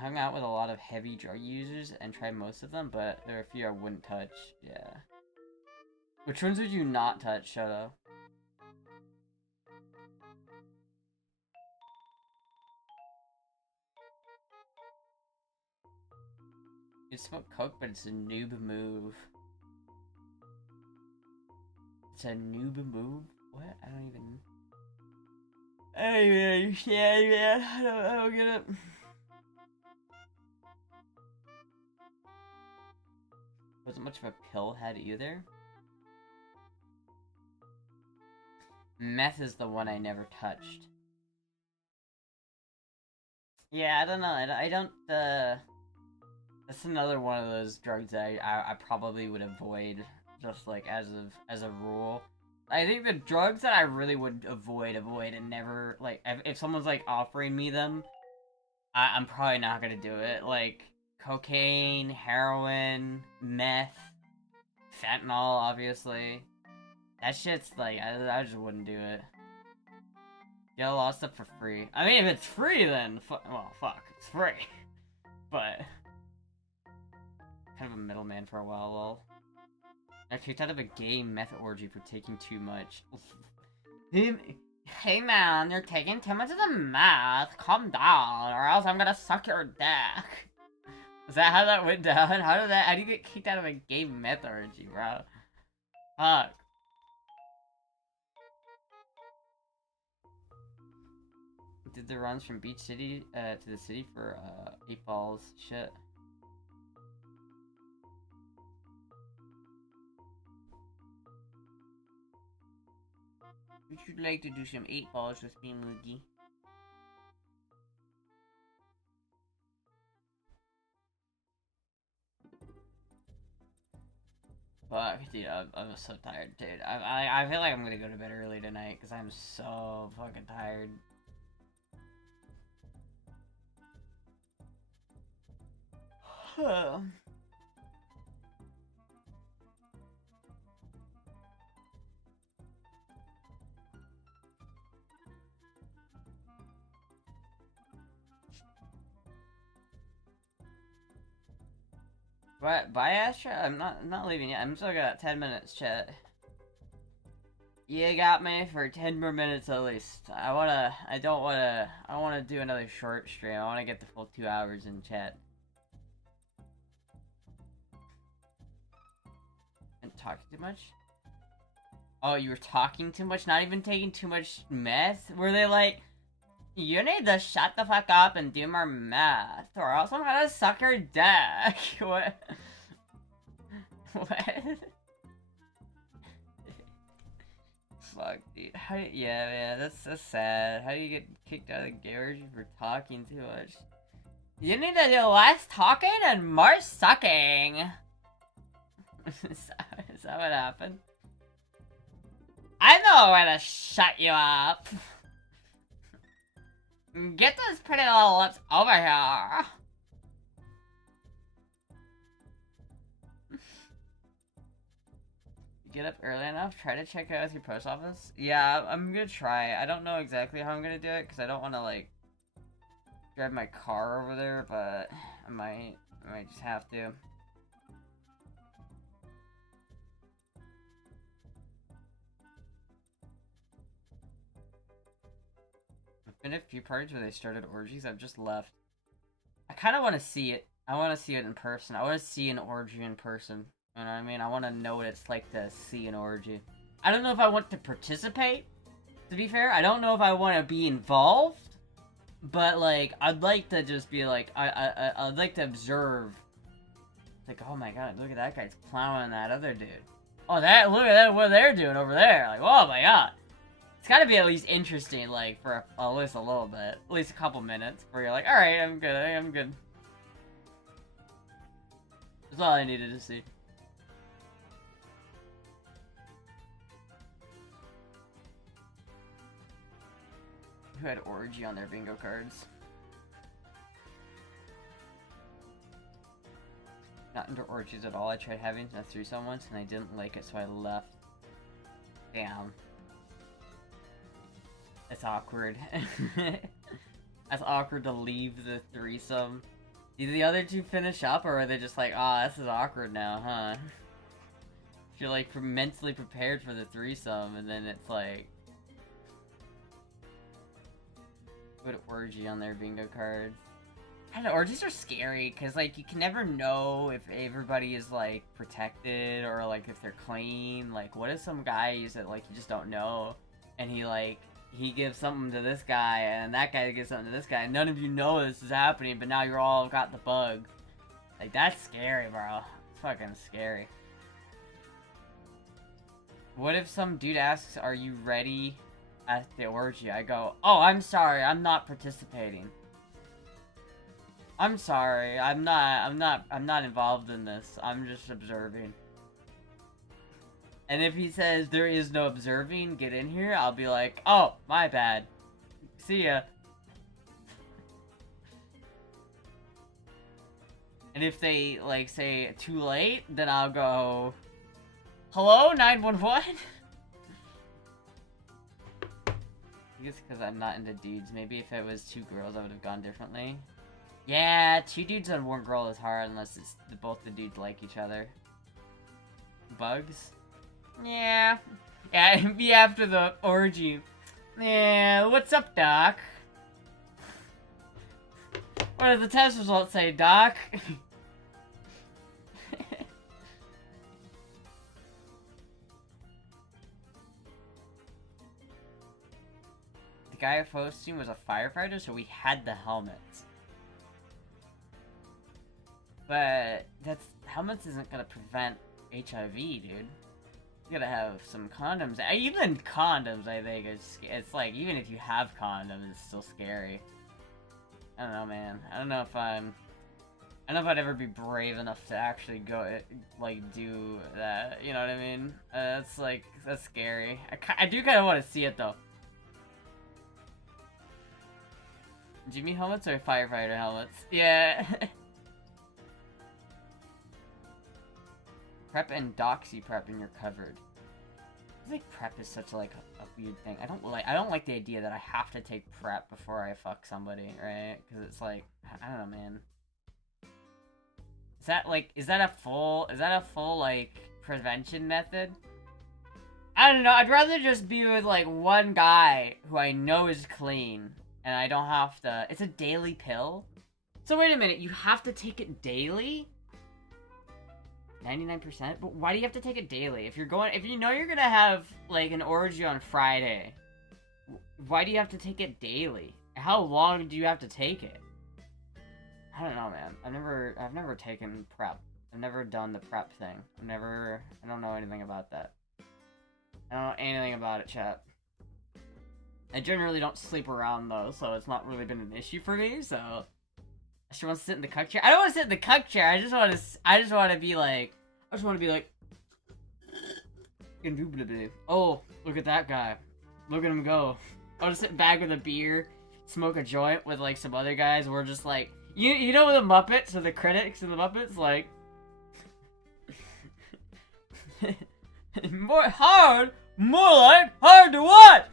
hung out with a lot of heavy drug users and tried most of them, but there are a few I wouldn't touch. Yeah. Which ones would you not touch, Shoto? You smoke coke, but it's a noob move. It's a noob move? What? I don't even... Hey man, yeah, man. I don't get it. Wasn't much of a pill head either. Meth is the one I never touched. Yeah, I don't know. I don't. That's another one of those drugs that I probably would avoid, just like as a rule. I think the drugs that I really would avoid and never, like, if someone's, like, offering me them, I'm probably not gonna do it. Like, cocaine, heroin, meth, fentanyl, obviously. That shit's, like, I just wouldn't do it. Get a lot of stuff for free. I mean, if it's free, then, well, fuck, it's free. But, kind of a middleman for a while, lol. I kicked out of a gay meth orgy for taking too much. Hey man, you're taking too much of the meth. Calm down, or else I'm gonna suck your dick. Is that how that went down? How do you get kicked out of a gay meth orgy, bro? Fuck. Did the runs from Beach City to the city for 8 balls. Shit. Would you like to do some 8 balls with me, Moogie? Fuck, dude, I'm so tired, dude. I feel like I'm gonna go to bed early tonight, because I'm so fucking tired. What? Bye, Astra? I'm not leaving yet. I'm still got 10 minutes, chat. You got me for 10 more minutes at least. I wanna do another short stream. I wanna get the full 2 hours in chat. And talking too much? Oh, you were talking too much? Not even taking too much meth? Were they like, you need to shut the fuck up and do more math, or else I'm gonna suck your dick. What? What? Fuck, dude. Yeah, that's sad. How do you get kicked out of the garage for talking too much? You need to do less talking and more sucking. Is that what happened? I know where to shut you up. Get those pretty little lips over here. Get up early enough? Try to check out with your post office? Yeah, I'm gonna try. I don't know exactly how I'm gonna do it, because I don't want to, like... drive my car over there, but I might just have to. I've been at a few parties where they started orgies. I've just left. I kind of want to see it. I want to see it in person. I want to see an orgy in person. You know what I mean? I want to know what it's like to see an orgy. I don't know if I want to participate, to be fair. I don't know if I want to be involved. But, like, I'd like to just be like, I'd like to observe. Like, oh my god, look at that guy's plowing that other dude. Oh, look at that, what they're doing over there. Like, oh my god. It's gotta be at least interesting, like, for at least a little bit. At least a couple minutes, where you're like, alright, I'm good, I'm good. That's all I needed to see. Who had orgy on their bingo cards? Not into orgies at all. I tried having a threesome once and I didn't like it, so I left. Damn. It's awkward. That's awkward to leave the threesome. Did the other two finish up, or are they just like, ah, oh, this is awkward now, huh? If you're like mentally prepared for the threesome, and then it's like, put orgy on their bingo cards. I don't know, orgies are scary, because, like, you can never know if everybody is, like, protected, or, like, if they're clean. Like, what if some guys that, like, you just don't know, and he gives something to this guy, and that guy gives something to this guy, and none of you know this is happening, but now you're all got the bug. Like, that's scary, bro. It's fucking scary. What if some dude asks, are you ready at the orgy? I go, oh, I'm sorry, I'm not participating. I'm sorry, I'm not involved in this. I'm just observing. And if he says there is no observing, get in here, I'll be like, oh, my bad. See ya. And if they, like, say too late, then I'll go, hello, 911? I guess because I'm not into dudes. Maybe if it was two girls, I would have gone differently. Yeah, two dudes and one girl is hard unless it's both the dudes like each other. Bugs? Yeah. Yeah, it'd be after the orgy. Yeah, what's up, Doc? What does the test results say, Doc? The guy at hosting was a firefighter, so we had the helmets. But helmets isn't gonna prevent HIV, dude. You gotta have some condoms. Even condoms, I think, it's like, even if you have condoms, it's still scary. I don't know, man. I don't know if I'd ever be brave enough to actually go, like, do that. You know what I mean? That's scary. I do kind of want to see it, though. Jimmy helmets or firefighter helmets? Yeah. Prep and doxy prep and you're covered. I feel like prep is such like a weird thing. I don't like the idea that I have to take prep before I fuck somebody, right? Because it's like, I don't know, man. Is that a full like prevention method? I don't know. I'd rather just be with like one guy who I know is clean and I don't have to. It's a daily pill. So wait a minute, you have to take it daily? 99%? But why do you have to take it daily? If you know you're gonna have, like, an orgy on Friday, why do you have to take it daily? How long do you have to take it? I don't know, man. I've never taken prep. I've never done the prep thing. I don't know anything about that. I don't know anything about it, chat. I generally don't sleep around, though, so it's not really been an issue for me, so... I just want to sit in the cuck chair. I don't want to sit in the cuck chair. I just want to be like, oh, look at that guy. Look at him go. I want to sit back with a beer, smoke a joint with like some other guys. We're just like, you know the Muppets or the critics and the Muppets, like, more hard to what?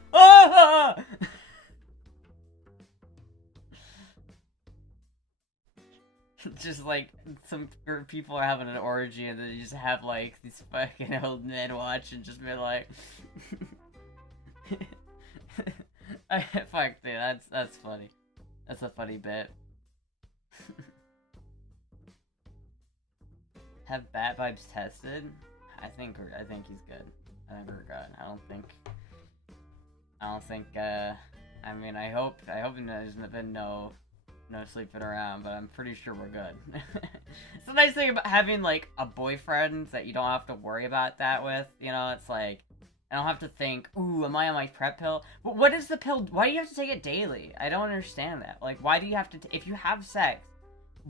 Just like some people are having an orgy and then you just have like these fucking old men watch and just be like, fuck, dude, that's funny. That's a funny bit. Have Bat Vibes tested? I think he's good. I think we're good. I don't think. I mean, I hope there's been no sleeping around, but I'm pretty sure we're good. It's the nice thing about having like a boyfriend that you don't have to worry about that with. You know, it's like I don't have to think, ooh, am I on my prep pill? But what is the pill? Why do you have to take it daily? I don't understand that. Like, why do you have to? If you have sex,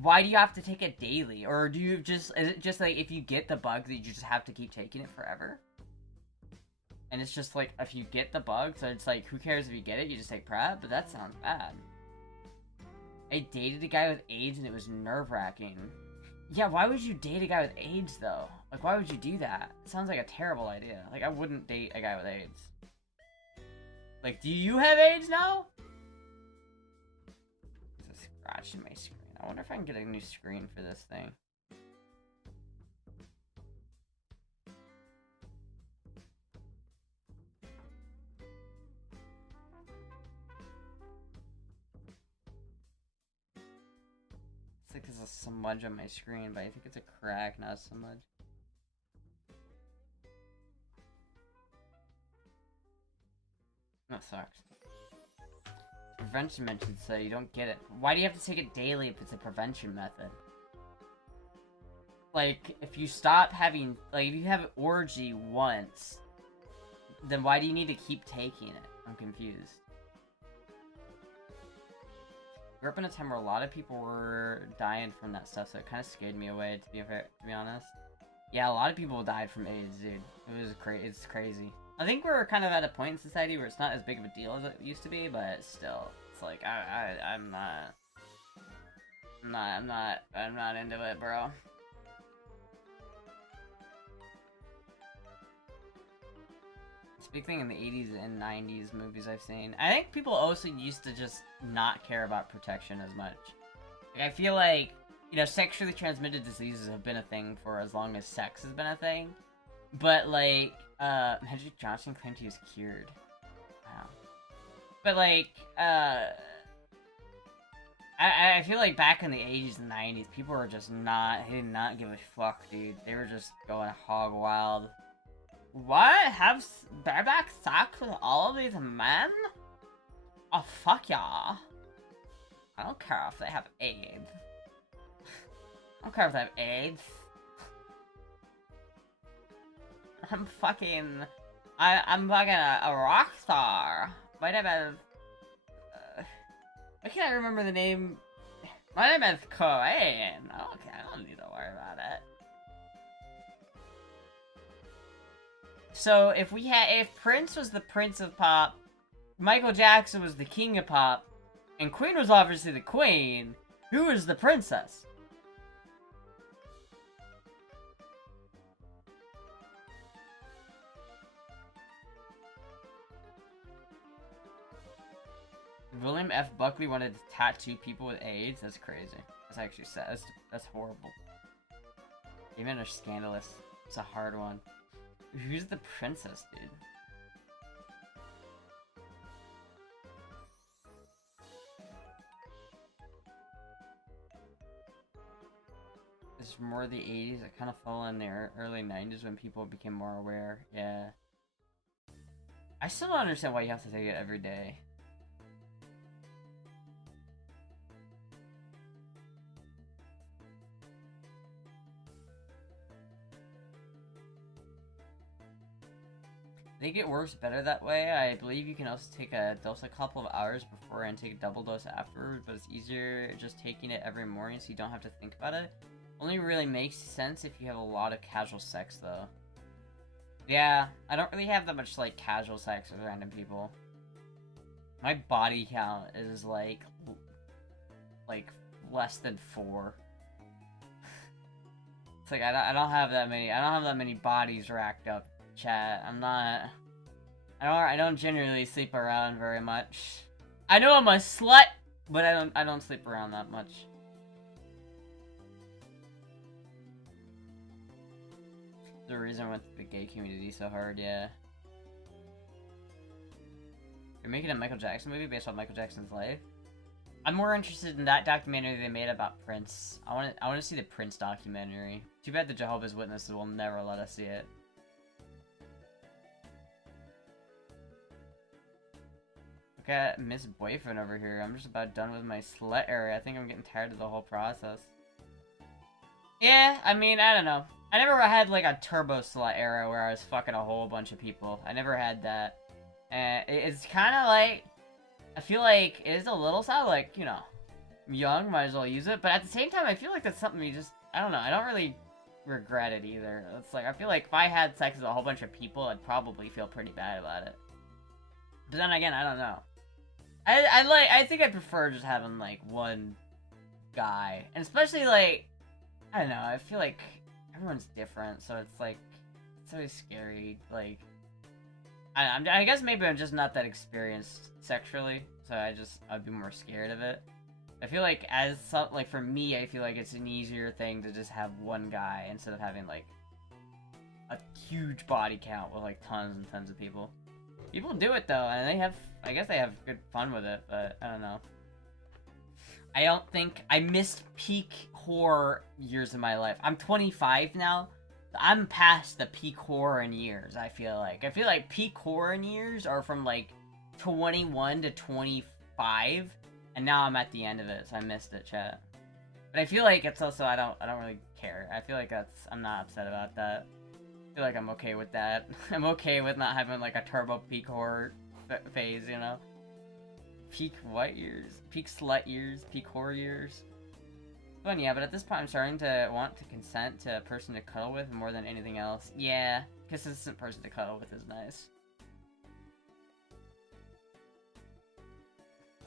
why do you have to take it daily? Or do you just, is it just like if you get the bug that you just have to keep taking it forever? And it's just like, if you get the bug, so it's like, who cares if you get it, you just take PrEP? But that sounds bad. I dated a guy with AIDS and it was nerve-wracking. Yeah, why would you date a guy with AIDS though? Like, why would you do that? It sounds like a terrible idea. Like, I wouldn't date a guy with AIDS. Like, do you have AIDS now? There's a scratch in my screen. I wonder if I can get a new screen for this thing. It's like there's a smudge on my screen, but I think it's a crack, not a smudge. That sucks. Prevention method, so you don't get it. Why do you have to take it daily if it's a prevention method? Like, if you stop having, like, if you have an orgy once, then why do you need to keep taking it? I'm confused. I grew up in a time where a lot of people were dying from that stuff, so it kind of scared me away, to be honest. Yeah, a lot of people died from AIDS, dude. It's crazy. I think we're kind of at a point in society where it's not as big of a deal as it used to be, but still, it's like I'm not into it, bro. It's a big thing in the 80s and 90s movies I've seen. I think people also used to just not care about protection as much. Like, I feel like, you know, sexually transmitted diseases have been a thing for as long as sex has been a thing. But, like, Magic Johnson claimed he was cured. Wow. But, like, I feel like back in the 80s and 90s, people were just they did not give a fuck, dude. They were just going hog wild. What? Have bareback sex with all of these men? Oh, fuck y'all. I don't care if they have AIDS. I don't care if they have AIDS. I'm fucking a rock star. My name is, why can't I remember the name? My name is Cohen. Okay, I don't need to worry about it. So if Prince was the Prince of Pop, Michael Jackson was the King of Pop, and Queen was obviously the Queen, who was the Princess? William F. Buckley wanted to tattoo people with AIDS? That's crazy. That's actually sad. That's horrible. Even a scandalous. It's a hard one. Who's the princess, dude? It's more the 80s. It kind of fell in the early 90s when people became more aware. Yeah. I still don't understand why you have to take it every day. I think it works better that way. I believe you can also take a dose a couple of hours before and take a double dose afterward, but it's easier just taking it every morning so you don't have to think about it. Only really makes sense if you have a lot of casual sex, though. Yeah, I don't really have that much, like, casual sex with random people. My body count is, like less than 4. It's like, I don't have that many bodies racked up. Chat, I don't generally sleep around very much. I know I'm a slut, but I don't sleep around that much. The reason I went to the gay community so hard, yeah. They're making a Michael Jackson movie based on Michael Jackson's life. I'm more interested in that documentary they made about Prince. I want to see the Prince documentary. Too bad the Jehovah's Witnesses will never let us see it. Look at Miss Boyfriend over here. I'm just about done with my slut area. I think I'm getting tired of the whole process. Yeah, I mean, I don't know. I never had like a turbo slut era where I was fucking a whole bunch of people. I never had that. It's kind of like, I feel like it is a little sad, like, you know, I'm young, might as well use it. But at the same time, I feel like that's something you just, I don't know, I don't really regret it either. It's like, I feel like if I had sex with a whole bunch of people, I'd probably feel pretty bad about it. But then again, I don't know. I think I prefer just having, like, one guy. And especially, like, I don't know, I feel like everyone's different, so it's like, it's always scary, like, I guess maybe I'm just not that experienced sexually, so I'd be more scared of it. I feel like like for me, I feel like it's an easier thing to just have one guy instead of having like a huge body count with like tons and tons of people. People do it though, and I guess they have good fun with it, but I don't know. I don't think I missed peak horror years of my life. I'm 25 now. I'm past the peak horror in years, I feel like. I feel like peak horror in years are from, like, 21 to 25, and now I'm at the end of it, so I missed it, chat. But I feel like it's also, I don't really care. I feel like I'm not upset about that. I feel like I'm okay with that. I'm okay with not having, like, a turbo peak horror phase, you know? Peak what years? Peak slut years? Peak horror years? Fun, yeah, but at this point I'm starting to want to consent to a person to cuddle with more than anything else. Yeah, consistent person to cuddle with is nice.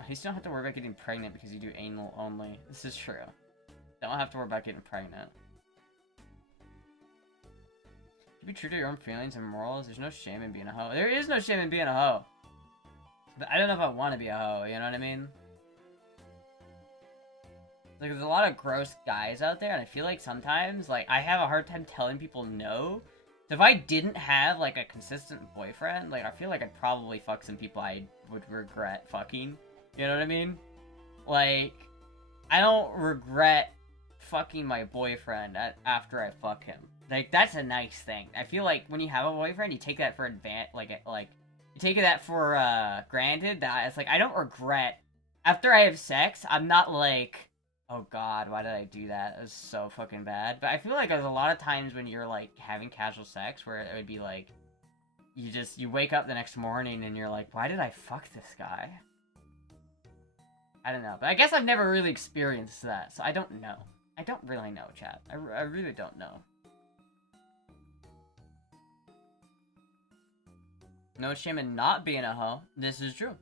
You still don't have to worry about getting pregnant because you do anal only. This is true. Don't have to worry about getting pregnant. To be true to your own feelings and morals, there's no shame in being a hoe. There is no shame in being a hoe. But I don't know if I want to be a hoe, you know what I mean? Like, there's a lot of gross guys out there, and I feel like sometimes, like, I have a hard time telling people no. So if I didn't have, like, a consistent boyfriend, like, I feel like I'd probably fuck some people I would regret fucking. You know what I mean? Like, I don't regret fucking my boyfriend after I fuck him. Like, that's a nice thing. I feel like when you have a boyfriend, you take that for you take that for, granted, that it's like, I don't regret. After I have sex, I'm not like, oh god, why did I do that? It was so fucking bad. But I feel like there's a lot of times when you're, like, having casual sex where it would be, like, you wake up the next morning and you're like, why did I fuck this guy? I don't know. But I guess I've never really experienced that, so I don't know. I don't really know, chat. I really don't know. No shame in not being a hoe. This is true.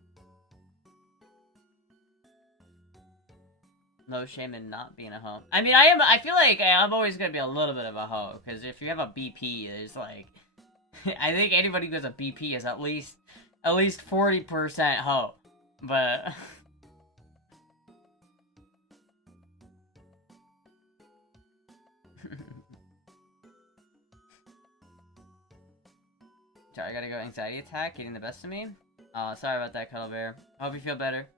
No shame in not being a hoe. I mean, I feel like I'm always gonna be a little bit of a hoe, because if you have a BP, there's like, I think anybody who has a BP is at least 40% hoe. But sorry, I gotta go. Anxiety attack, getting the best of me. Sorry about that, Cuddle Bear. I hope you feel better.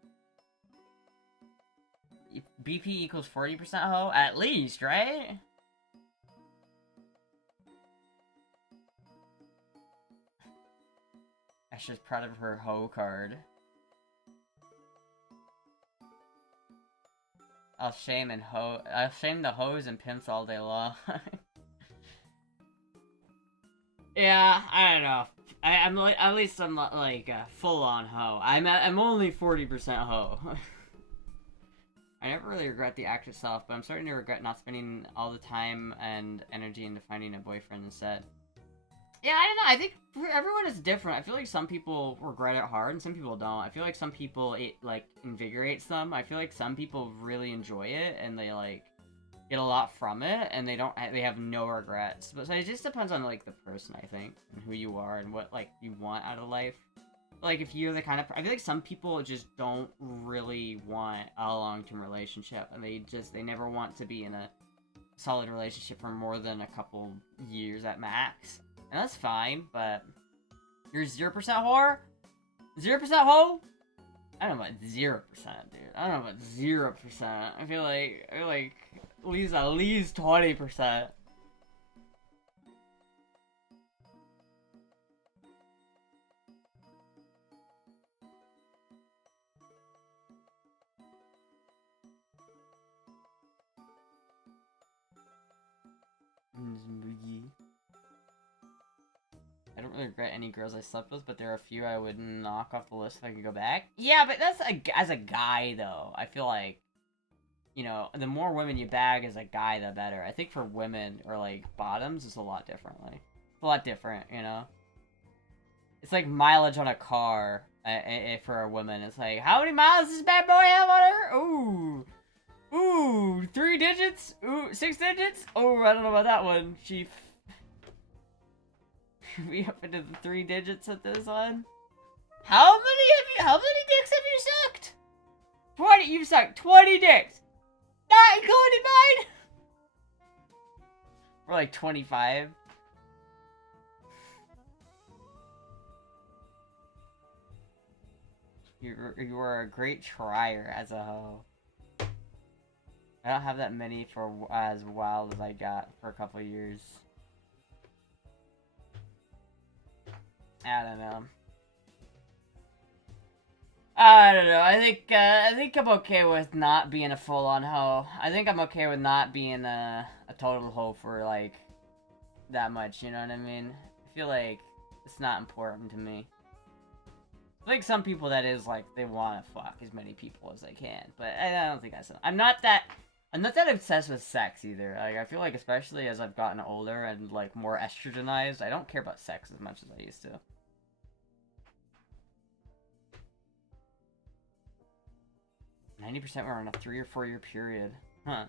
BP equals 40% hoe? At least, right? Asher's proud of her hoe card. I'll shame the hoes and pimps all day long. Yeah, I don't know. I'm like, at least I'm not like a full-on hoe. I'm only 40% hoe. I never really regret the act itself, but I'm starting to regret not spending all the time and energy into finding a boyfriend instead. Yeah, I don't know. I think everyone is different. I feel like some people regret it hard and some people don't. I feel like some people, it, like, invigorates them. I feel like some people really enjoy it and they, like, get a lot from it and they have no regrets. But so it just depends on, like, the person, I think, and who you are and what, like, you want out of life. Like, if you're the kind of... I feel like some people just don't really want a long-term relationship, and they never want to be in a solid relationship for more than a couple years at max. And that's fine, but you're 0% whore? 0% hoe? I don't know about 0%, dude. I don't know about 0%. I feel like at least 20%. I don't really regret any girls I slept with, but there are a few I would knock off the list if I could go back. Yeah, but that's as a guy, though. I feel like, you know, the more women you bag as a guy, the better. I think for women, or, like, bottoms, it's a lot differently. It's a lot different, you know? It's like mileage on a car for a woman. It's like, how many miles does this bad boy have on her? Ooh. Ooh, 3 digits? Ooh, 6 digits? Oh, I don't know about that one, chief. We up into the 3 digits at this one? How many dicks have you sucked? 20, you've sucked 20 dicks! Not including mine! We're like 25. You were a great trier as a hoe. I don't have that many for as wild as I got for a couple years. I don't know. I think I'm okay with not being a full-on hoe. I think I'm okay with not being a total hoe for, like, that much, you know what I mean? I feel like it's not important to me. I think some people that is, like, they want to fuck as many people as they can, but I don't think that's... I'm not that obsessed with sex, either. Like, I feel like, especially as I've gotten older and, like, more estrogenized, I don't care about sex as much as I used to. 90% were on a 3 or 4 year period. Huh.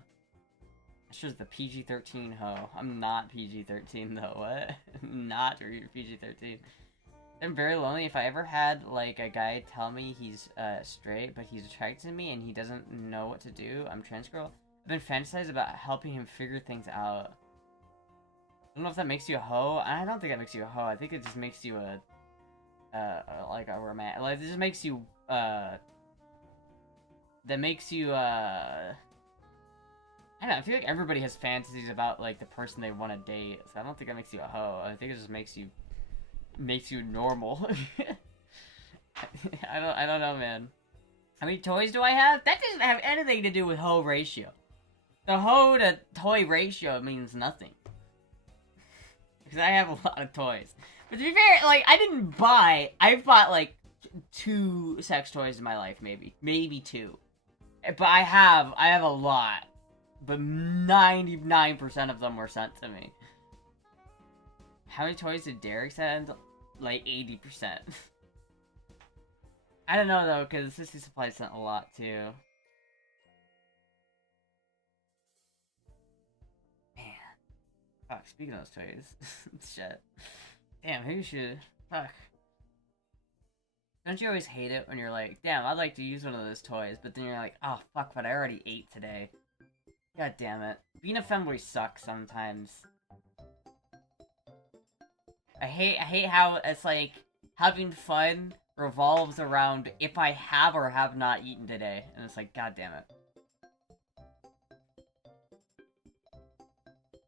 That's just the PG-13 hoe. I'm not PG-13 though, what? Not PG-13. I'm very lonely. If I ever had, like, a guy tell me he's, straight, but he's attracted to me and he doesn't know what to do, I'm trans girl, I've been fantasized about helping him figure things out. I don't know if that makes you a hoe. I don't think that makes you a hoe. I think it just makes you like a romantic, like, it just makes you, that makes you, I don't know, I feel like everybody has fantasies about, like, the person they want to date, so I don't think that makes you a hoe. I think it just makes you normal. I don't know, man. How many toys do I have? That doesn't have anything to do with hoe ratio. The hoe to toy ratio means nothing. Because I have a lot of toys. But to be fair, like, I've bought, like, 2 sex toys in my life, maybe. Maybe 2. But I have a lot. But 99% of them were sent to me. How many toys did Derek send? Like, 80%. I don't know, though, because Sissy Supply sent a lot, too. Man. Fuck, speaking of those toys. Shit. Damn, who should... Fuck. Don't you always hate it when you're like, damn, I'd like to use one of those toys, but then you're like, oh, fuck, but I already ate today. God damn it. Being a femboy sucks sometimes. I hate how it's like, having fun revolves around if I have or have not eaten today. And it's like, god damn it.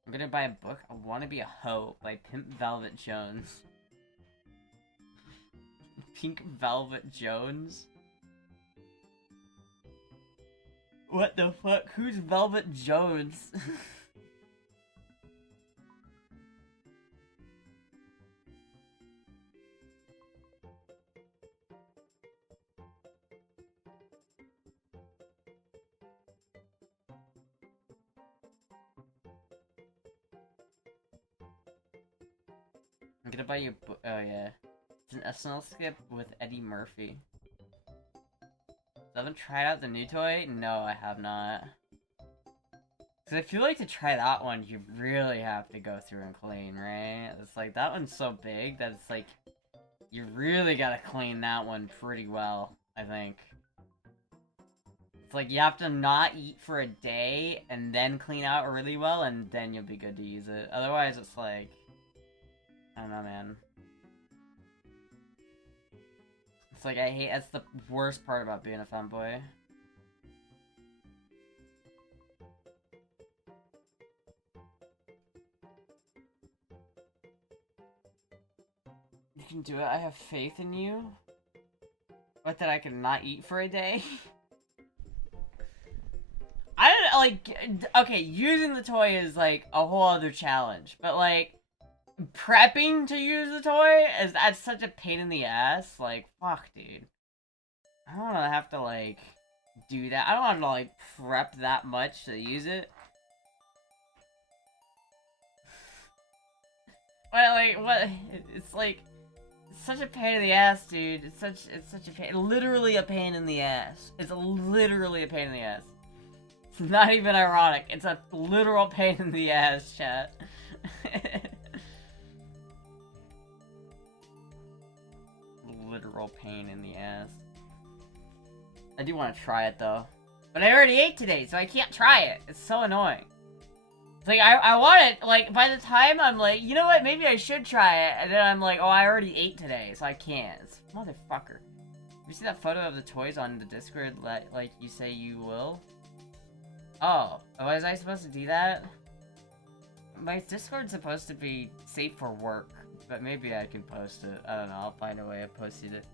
I'm gonna buy a book, I Wanna Be a Hoe by Pimp Velvet Jones. Pink Velvet Jones? What the fuck? Who's Velvet Jones? I'm gonna buy you a book. Oh yeah. It's an SNL skip with Eddie Murphy. I haven't tried out the new toy? No, I have not. Because I feel like to try that one, you really have to go through and clean, right? It's like, that one's so big that it's like, you really gotta clean that one pretty well, I think. It's like you have to not eat for a day and then clean out really well, and then you'll be good to use it. Otherwise, it's like, I don't know, man. It's like that's the worst part about being a femboy. You can do it. I have faith in you. What, that I can not eat for a day? I don't like. Okay, using the toy is like a whole other challenge, but like prepping to use the toy that's such a pain in the ass. Like, fuck, dude. I don't want to have to like do that. I don't want to like prep that much to use it. But like, what? It's like. It's such a pain in the ass, dude. It's such a pain. Literally a pain in the ass. It's literally a pain in the ass. It's not even ironic. It's a literal pain in the ass, chat. Literal pain in the ass. I do want to try it, though. But I already ate today, so I can't try it. It's so annoying. It's like, I want it, like, by the time I'm like, you know what, maybe I should try it, and then I'm like, oh, I already ate today, so I can't. It's, motherfucker. You see that photo of the toys on the Discord, like you say you will? Oh, was I supposed to do that? My Discord's supposed to be safe for work, but maybe I can post it. I don't know, I'll find a way of posting it.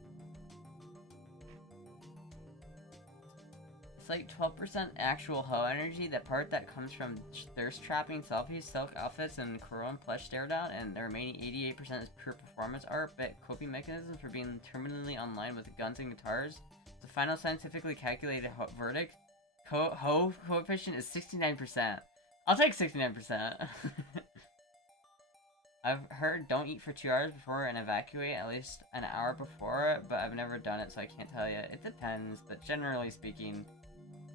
Like 12% actual HO energy, that part that comes from thirst trapping, selfies, silk outfits, and Corone plush stare down, and the remaining 88% is pure performance art, but coping mechanisms for being terminally online with guns and guitars. The final scientifically calculated verdict HO coefficient is 69%. I'll take 69%. I've heard don't eat for 2 hours before and evacuate at least an hour before, but I've never done it, so I can't tell you. It depends, but generally speaking,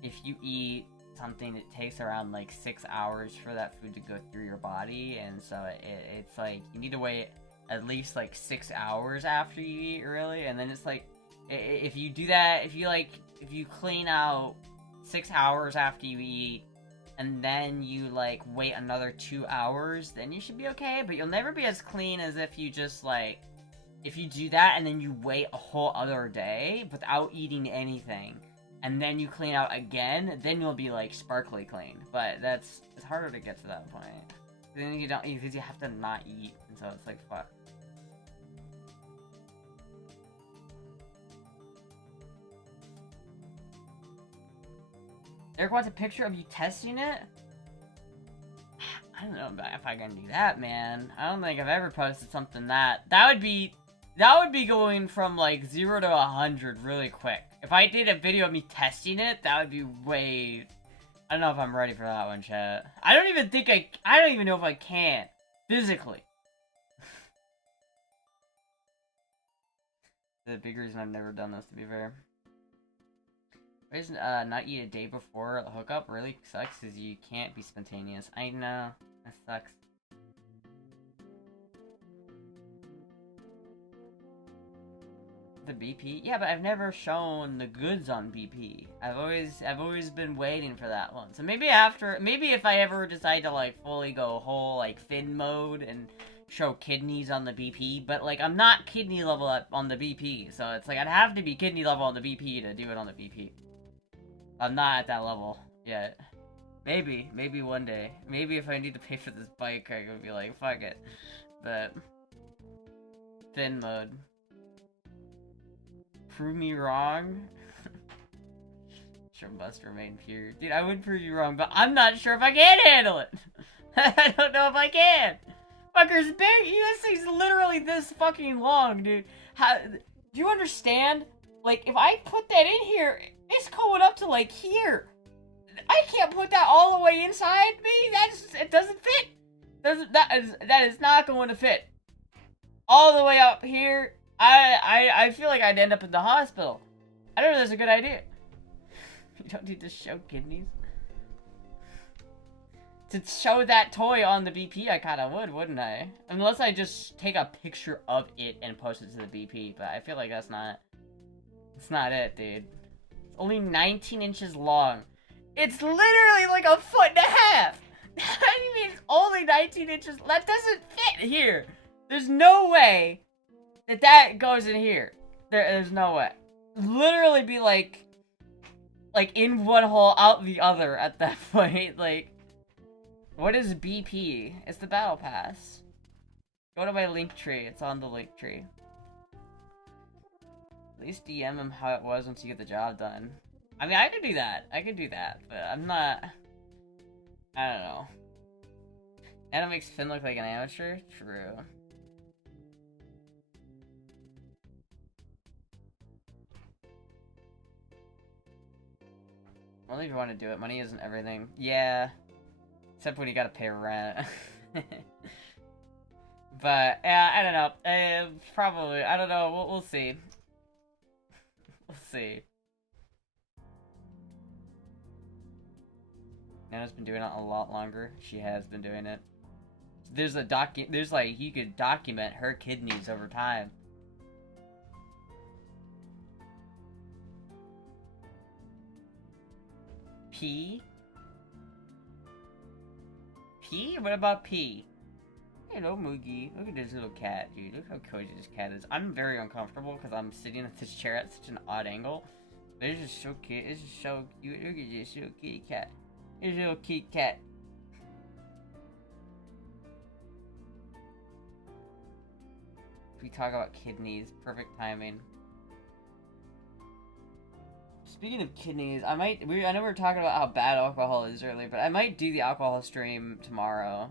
if you eat something, it takes around like 6 hours for that food to go through your body, and so it's like you need to wait at least like 6 hours after you eat, really. And then it's like, if you do that, if you clean out 6 hours after you eat, and then you like wait another 2 hours, then you should be okay. But you'll never be as clean as if you just like, if you do that and then you wait a whole other day without eating anything, and then you clean out again, then you'll be like sparkly clean. But it's harder to get to that point. Then you don't, because you have to not eat, and so it's like, fuck. Eric wants a picture of you testing it? I don't know if I can do that, man. I don't think I've ever posted something that would be going from like 0 to 100 really quick. If I did a video of me testing it, that would be way... I don't know if I'm ready for that one, chat. I don't even know if I can. Physically. The big reason I've never done this, to be fair. Why does not eat a day before the hookup really sucks, because you can't be spontaneous. I know. That sucks. The BP? Yeah, but I've never shown the goods on BP. I've always been waiting for that one. So maybe if I ever decide to like fully go whole like fin mode and show kidneys on the BP, but like I'm not kidney level up on the BP, so it's like I'd have to be kidney level on the BP to do it on the BP. I'm not at that level yet. Maybe one day. Maybe if I need to pay for this bike, I could be like, fuck it. But fin mode. Prove me wrong. Sure must remain pure. Dude, I would prove you wrong, but I'm not sure if I can handle it. I don't know if I can. Fucker's big. This thing's literally this fucking long, dude. Do you understand? Like, if I put that in here, it's going up to like here. I can't put that all the way inside me. It doesn't fit. That is not going to fit. All the way up here. I feel like I'd end up in the hospital. I don't know if that's a good idea. You don't need to show kidneys. To show that toy on the BP, I kinda would, wouldn't I? Unless I just take a picture of it and post it to the BP, but I feel like that's not... It's not it, dude. only 19 inches long. It's literally like a foot and a half! What do you mean it's only 19 inches? That doesn't fit here! There's no way that that goes in here. There's no way. Literally be like in one hole, out the other at that point. Like, what is BP? It's the battle pass. Go to my link tree. It's on the link tree. At least DM him how it was once you get the job done. I mean, I could do that. I could do that, but I'm not... I don't know. And it makes Finn look like an amateur? True. Only if you want to do it. Money isn't everything. Yeah. Except when you gotta pay rent. But, yeah, I don't know. Probably. I don't know. We'll see. We'll see. Nana's been doing it a lot longer. She has been doing it. There's like, you could document her kidneys over time. P? P? What about P? Hello, Moogie. Look at this little cat, dude. Look how cozy this cat is. I'm very uncomfortable because I'm sitting at this chair at such an odd angle. But it's just so cute. It's just so cute. Look at this little kitty cat. This little kitty cat. We talk about kidneys. Perfect timing. Speaking of kidneys, I know we were talking about how bad alcohol is earlier, but I might do the alcohol stream tomorrow.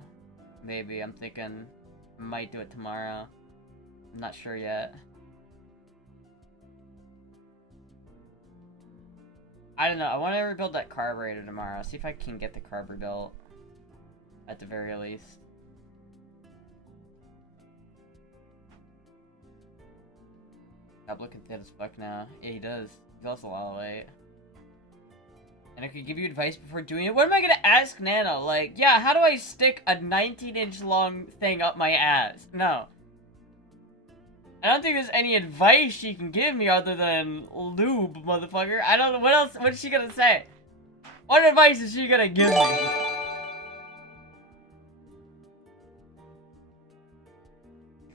Maybe. I'm thinking I might do it tomorrow. I'm not sure yet. I don't know. I want to rebuild that carburetor tomorrow. See if I can get the carb built. At the very least. Stop looking thin as fuck now. Yeah, he does. He's also a lot of weight. And I could give you advice before doing it. What am I gonna ask Nano? Like, yeah, how do I stick a 19-inch long thing up my ass? No. I don't think there's any advice she can give me other than lube, motherfucker. I don't know. What else? What's she gonna say? What advice is she gonna give me?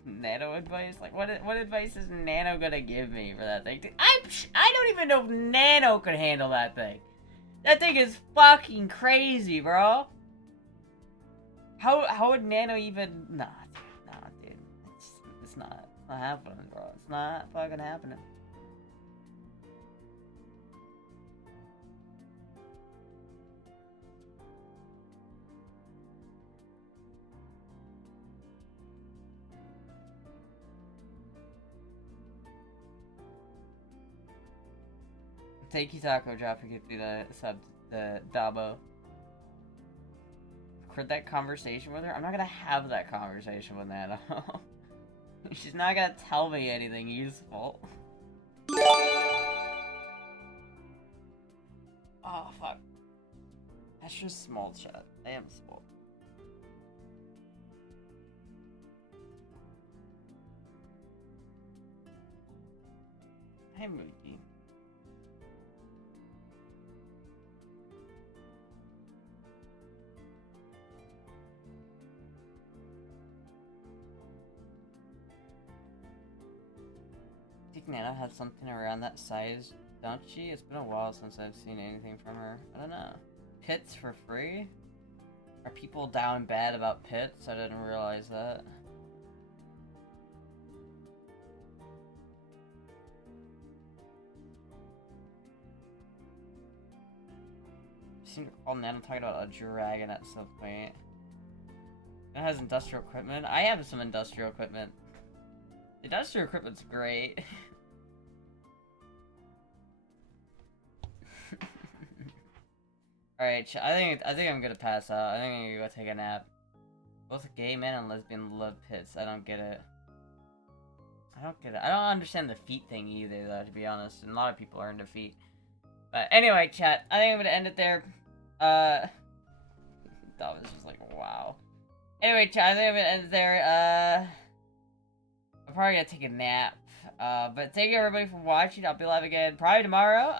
Nano advice? Like, what advice is Nano gonna give me for that thing? I don't even know if Nano could handle that thing. That thing is fucking crazy, bro. How would Nano even... Nah, dude. It's not happening, bro. It's not fucking happening. Thank you, Taco Drop, for getting through the Dabo. Record that conversation with her? I'm not gonna have that conversation with Nano. She's not gonna tell me anything useful. Oh, fuck. That's just small chat. I am small. Hey, Mookie. I think Nana has something around that size, don't she? It's been a while since I've seen anything from her. I don't know. Pits for free? Are people down bad about pits? I didn't realize that. I seem to recall Nana talking about a dragon at some point. It has industrial equipment. I have some industrial equipment. Industrial equipment's great. Alright, I think I'm gonna pass out. I think I'm gonna go take a nap. Both gay men and lesbian love pits. I don't get it. I don't understand the feet thing either, though, to be honest. And a lot of people are into feet. But anyway, chat, I think I'm gonna end it there. That was just like, wow. Anyway, chat, I think I'm gonna end it there. I'm probably gonna take a nap. But thank you everybody for watching. I'll be live again probably tomorrow.